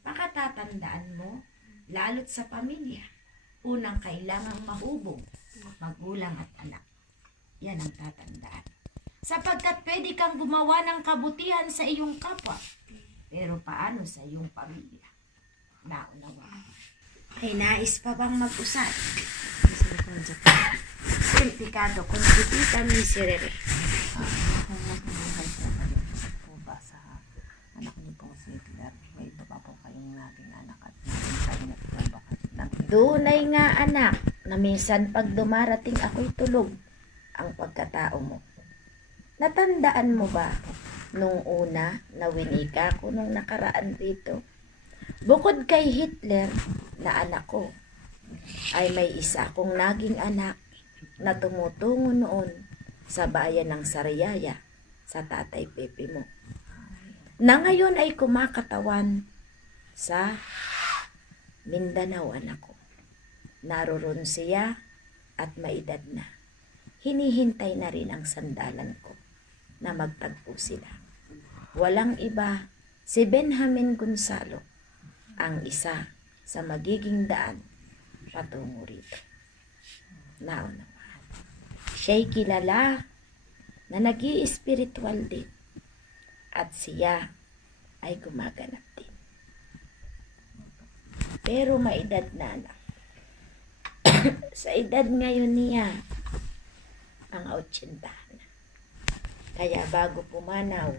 Pakatatandaan mo, lalo't sa pamilya, unang kailangang mahubog, magulang at anak. Yan ang tatandaan. Sapagkat pwede kang gumawa ng kabutihan sa iyong kapwa, pero paano sa iyong pamilya? Naunawa. Ay nais pa bang mag-usap? Sertifikado, konstipitan ni Sirere. Kung mas mabuhay po kayo po ba sa anak niyo pong si Hitler, may iba pa po kayong naging anak at naging kayo na po ba kayo? Tunay nga anak, na minsan pag dumarating ako'y tulog ang pagkatao mo. Natandaan mo ba nung una na winika ko nung nakaraan dito? Bukod kay Hitler na anak ko, ay may isa akong naging anak na tumutungo noon sa bayan ng Sariaya sa tatay Pepe mo. Na ngayon ay kumakatawan sa Mindanao anak ko. Naroon siya at maedad na. Hinihintay na rin ang sandalan ko na magtagpo sila. Walang iba, si Benjamin Gonzalo, ang isa sa magiging daan patungo rito. Naunawaan. Siya'y kilala na nag-i-spiritual din at siya ay gumaganap din. Pero maedad na anak. Sa edad ngayon niya, mga 80 na. Kaya bago pumanaw,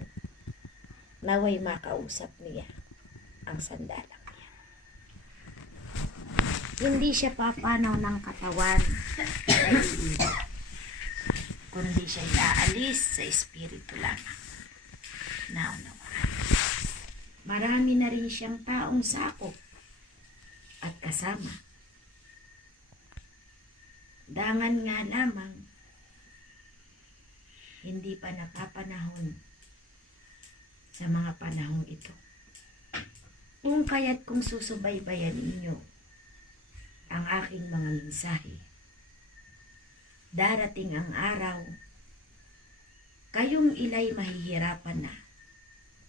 naway makausap niya ang sandalang niya. Hindi siya papanaw ng katawan na iiwan, kundi siya iaalis sa espiritu lamang. Naunawaan. Marami na rin siyang taong sakop at kasama. Dangan nga lamang, hindi pa napapanahon sa mga panahong ito. Kung kaya't kung susubaybayan ninyo ang aking mga mensahe, darating ang araw, kayong ila'y mahihirapan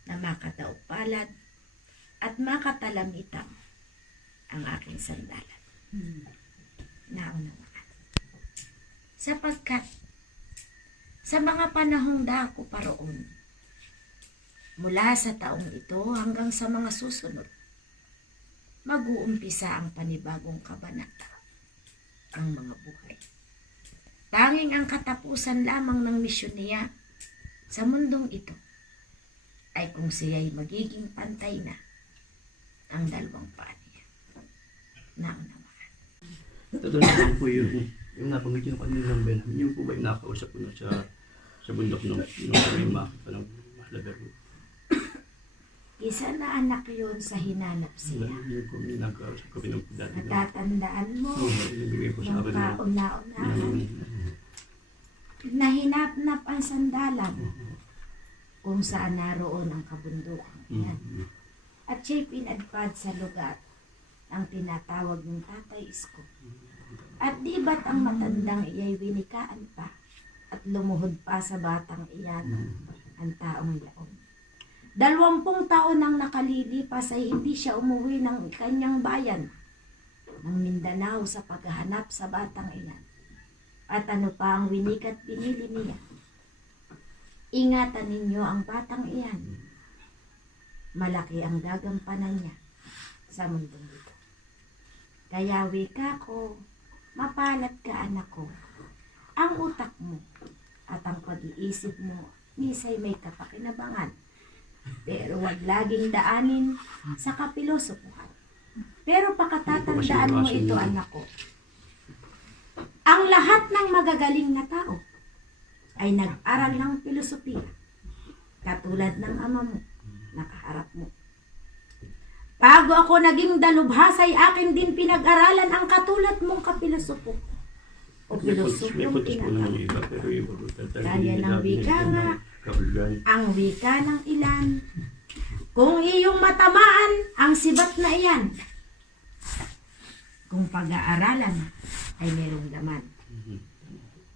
na makataob palad at makatalamitaw ang aking sandalan. Naunawaan. Sapagkat sa mga panahong dako paroon, Mula sa taong ito hanggang sa mga susunod, mag-uumpisa ang panibagong kabanata, ang mga buhay. Tanging ang katapusan lamang ng misyon niya sa mundong ito ay kung siya'y magiging pantay na ang dalawang paa niya. Naunawaan. Totoo naman po yun. Yung nabanggit yung kanilang Ben, yun po ba yung nakausap ko na sa bundok nung may makita ng Laber? Isa na anak yun sa hinanap siya. Yun po yung nakausap ko rin ng dati. Natatandaan mo, Ibigay po sa nung akin na kauna-unahan, na hinapnap ang sandalan kung saan naroon ang kabundukan yan. At siya'y pinadpad sa lugar ang tinatawag ng Tatay Isko. At di ba't ang matandang iya'y winikaan pa at lumuhod pa sa batang iyan ang taong yaon. 20 taon nang nakalilipas ay hindi siya umuwi ng kanyang bayan ng Mindanao sa paghahanap sa batang iyan. At ano pa ang winikat pinili niya? Ingatan ninyo ang batang iyan. Malaki ang gagampanan niya sa mundong ito. Kaya wika ko, mapalat ka anak ko. Ang utak mo at ang pag-iisip mo misay may kapakinabangan. Pero wag laging daanin sa kapilosopuhan. Pero pakatatandaan mo ito anak ko. Ang lahat ng magagaling na tao ay nag-aral ng filosofiya. Katulad ng ama mo, nakaharap mo. Bago ako naging dalubhasa ay akin din pinag-aralan ang katulad mong kapilosopo. O may pilosopong putos po ng tinatawag. iba, pero yung Kaya ng wika nga, kabulgan. ang wika ng ilan. Kung iyong matamaan ang sibat na iyan, kung pag-aaralan ay merong laman.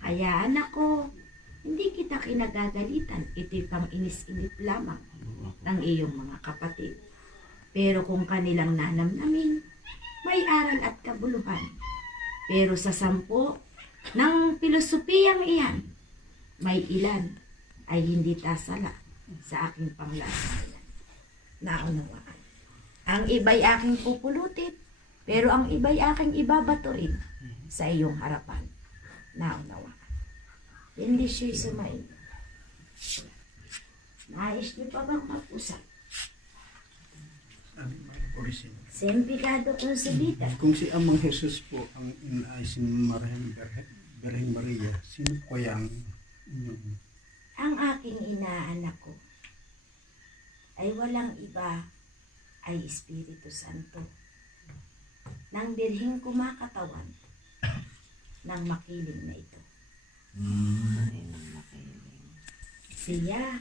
Kaya anak ko, hindi kita kinagagalitan, ito'y pang inis-inip lamang ng iyong mga kapatid. Pero kung kanilang nanamnamin, may aral at kabuluhan. Pero sa 10 ng pilosopiyang iyan, may ilan ay hindi tasala sa aking panglalamayan. Naunawaan. Ang iba'y aking pupulutin, pero ang iba'y aking ibabatuin sa iyong harapan. Naunawaan. Hindi siya'y sumain. Nais niyo pa bang mag-usap? Sempikado kung sabitan. Kung si Amang Jesus po ang inayos ni Birhen Maria, sino po kaya ang inyong Ang aking inaanak ko ay walang iba ay Espiritu Santo. Nang birhing kumakatawan ng makiling na ito. Siya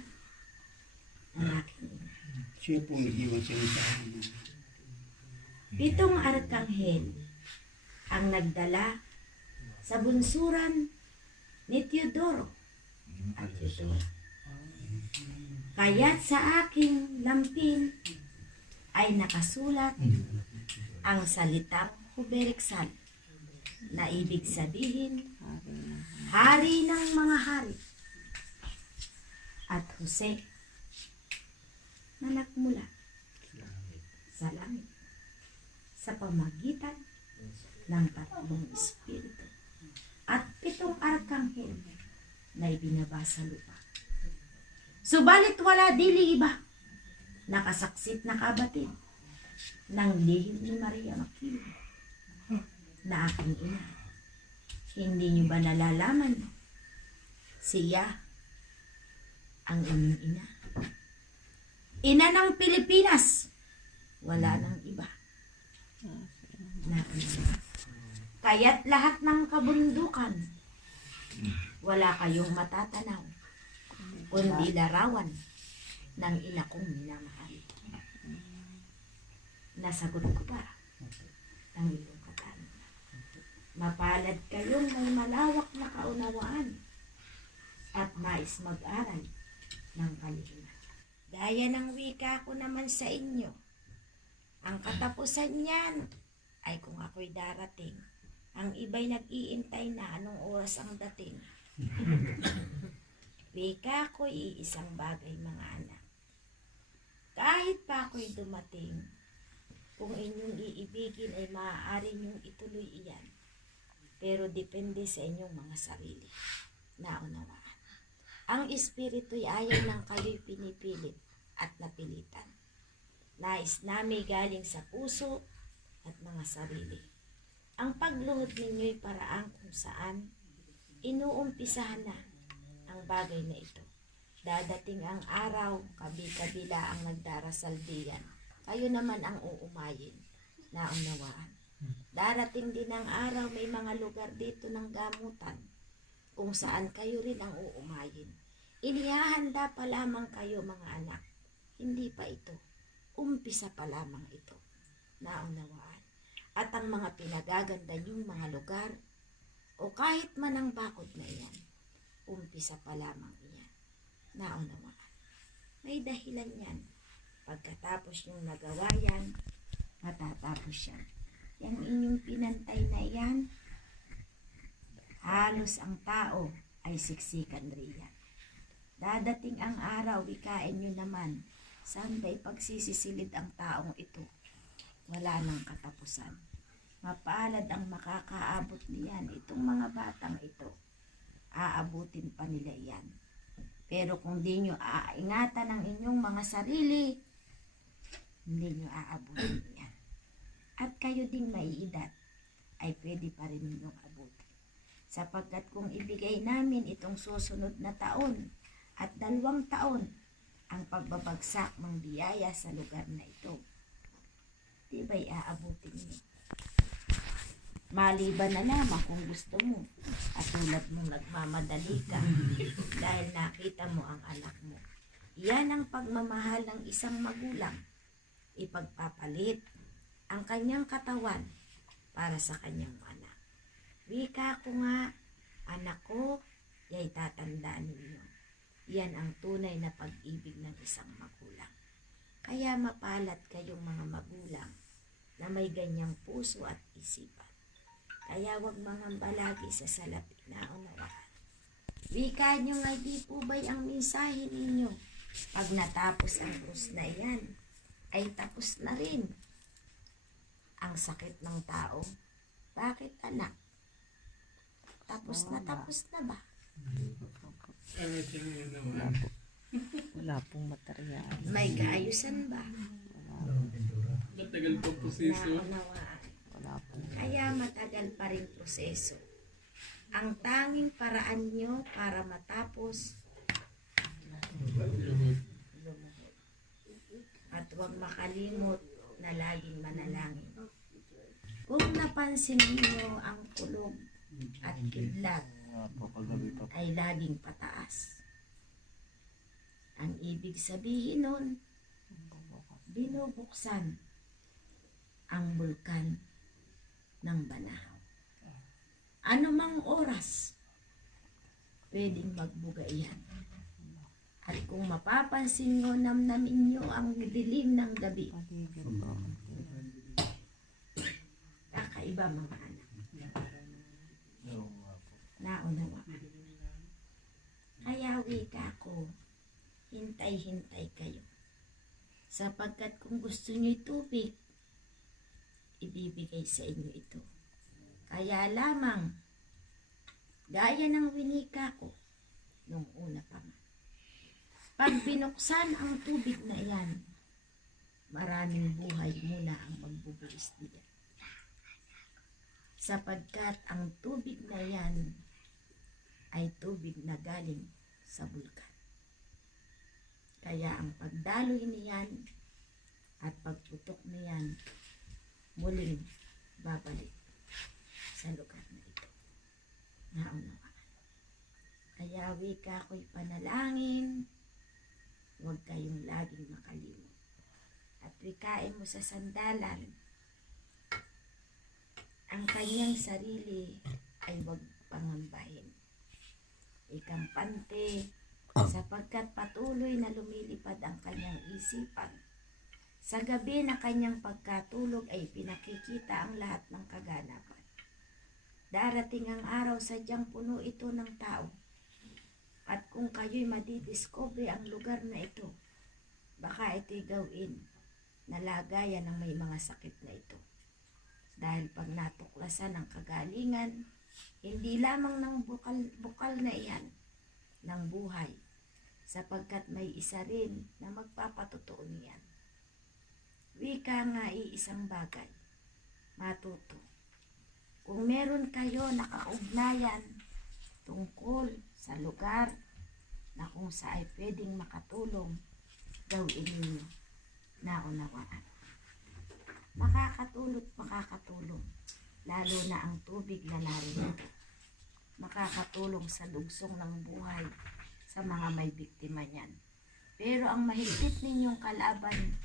ang aking ina. siya po ang iwan siya sa amin? 7 arkanghel ang nagdala sa bunsuran ni Teodoro at Teodoro. Kaya't sa aking lampin ay nakasulat ang salitang Huberexal na ibig sabihin hari ng mga hari at Jose na nagmula sa langit sa pamagitan ng 3 espiritu at 7 arkanghel na ibinaba sa lupa. Subalit wala dili iba nakasaksit na kabatid ng lihim ni Maria Makiling na aking ina. Hindi niyo ba nalalaman siya ang inyong ina? Ina ng Pilipinas, wala nang iba na ina. Kaya't lahat ng kabundukan, wala kayong matatanaw, kundi larawan ng ina kong minamahal. Nasagot ko ba ang iyong katanungan? Mapalad kayong may malawak na kaunawaan at nais mag-aral ng kaligtasan. Gaya ng wika ko naman sa inyo, ang katapusan niyan ay kung ako'y darating, ang iba'y nag-iintay na anong oras ang dating. Wika ko'y iisang bagay mga anak. kahit pa ako'y dumating, kung inyong iibigin ay maaari niyong ituloy iyan. Pero depende sa inyong mga sarili. Naunawaan. Ang Espiritu'y ayaw ng kayo'y pinipilit at napilitan. Nais namin galing sa puso at mga sarili. Ang pagluhod ninyo'y paraan kung saan inuumpisahan na ang bagay na ito. Dadating ang araw, kabi-kabila ang nagdarasal diyan. Kayo naman ang uumayin. Naunawaan. Darating din ang araw, may mga lugar dito ng gamutan kung saan kayo rin ang uumayin. Inihahanda pa lamang kayo mga anak. Hindi pa ito. Umpisa pa lamang ito. Naunawaan. At ang mga pinagaganda niyong mga lugar o kahit man ang bakod na iyan, umpisa pa lamang iyan. Naunawaan. May dahilan yan. Pagkatapos niyong nagawa yan, matatapos yan. Yang inyong pinantay na yan, halos ang tao ay siksikan riyan. Dadating ang araw, wikain nyo naman, saan ba'y pagsisisilid ang taong ito? Wala nang katapusan. Mapalad ang makakaabot niyan, itong mga batang ito. Aabutin pa nila yan. Pero kung di nyo aingatan ang inyong mga sarili, hindi nyo aabutin yan. At kayo ding maiidad, ay pwede pa rin ninyong abutin. Sapagkat kung ibigay namin itong susunod na taon at 2 taon ang pagbabagsak ng biyaya sa lugar na ito, di ba'y aabutin niyo? Maliban na lamang kung gusto mo at tulad mong nagmamadali ka dahil nakita mo ang anak mo. Yan ang pagmamahal ng isang magulang. Ipagpapalit ang kanyang katawan para sa kanyang anak. Wika ko nga, anak ko, ya'y tatandaan ninyo. Yan ang tunay na pag-ibig ng isang magulang. Kaya mapalat kayong mga magulang na may ganyang puso at isipan. Kaya wag mangamba lagi sa salapi na unawaan. Wika nyo nga, di po ba'y ang mensahe ninyo? Pag natapos ang krus na yan, ay tapos na rin ang sakit ng tao. Bakit anak? Tapos na ba? Wala pong material. May kaayusan ba? Matagal pa proseso. Naunawaan. Wala pong Kaya matagal pa rin proseso. Ang tanging paraan nyo para matapos, lumuhod. At huwag makalimot na laging manalangin. Kung napansin niyo ang kulog at kidlat ay laging pataas. Ang ibig sabihin nun, binubuksan ang bulkan ng Banahaw. Anumang oras, pwedeng magbuga iyan. At kung mapapansin nyo, namnamin nyo ang dilim ng gabi. paligid ko. Kakaiba mga anak. Naunawa. Kaya wika ko, hintay-hintay kayo. Sapagkat kung gusto nyo'y tubig, ibibigay sa inyo ito. Kaya lamang, gaya ng winika ko, nung una pa nga. Pag binuksan ang tubig na iyan, maraming buhay muna ang magbubulis diyan. Sapagkat ang tubig na yan ay tubig na galing sa bulkan. Kaya ang pagdaloy niyan at pagputok niyan muling babalik sa lugar na ito. Naunawaan. Kaya wika ko'y panalangin, huwag kayong laging makalimot. At wikain mo sa sandalan, ang kanyang sarili ay huwag pangambahin. Ikampante, sapagkat patuloy na lumilipad ang kanyang isipan. Sa gabi na kanyang pagkatulog ay pinakikita ang lahat ng kaganapan. Darating ang araw, sadyang puno ito ng tao. At kung kayo'y madidiscover ang lugar na ito, baka ito'y gawin na lagayan ng may mga sakit na ito. Dahil pag natuklasan ng kagalingan, hindi lamang ng bukal na iyan ng buhay, sapagkat may isa rin na magpapatotoo niyan. Wika nga iisang bagay, matuto. Kung meron kayo nakaugnayan tungkol sa lugar na kung saan pwedeng makatulong, gawin ninyo na unawaan. Makakatulong, lalo na ang tubig na narito. Makakatulong sa lugsong ng buhay sa mga may biktima niyan. Pero ang mahigpit ninyong kalaban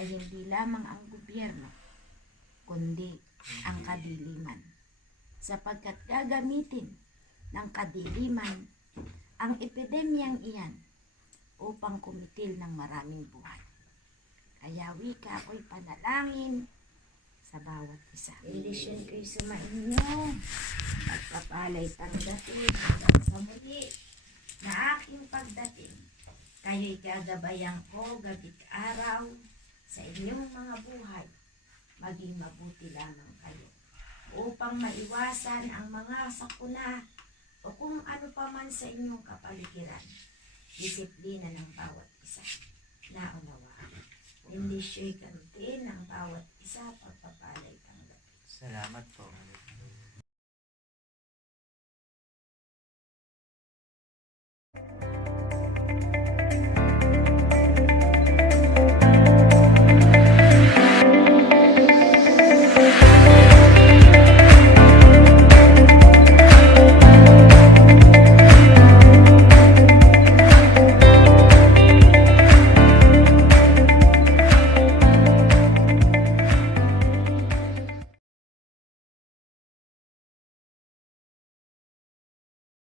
ay hindi lamang ang gobyerno, kundi ang kadiliman. Sapagkat gagamitin ng kadiliman ang epidemyang iyan upang kumitil ng maraming buhay. Kaya wika ako'y panalangin sa bawat isa. Bendisyon ko'y sumainyo. Pagpapalay tanggapin hanggang sa muli na aking pagdating. Kayo'y gagabayan ko gabit araw sa inyong mga buhay. Maging mabuti lamang kayo upang maiwasan ang mga sakuna o kung ano pa man sa inyong kapaligiran. Disiplina ng bawat isa na unawaan. Hindi siya'y kantin ng bawat isa pagpapalay tanggapin. Salamat po.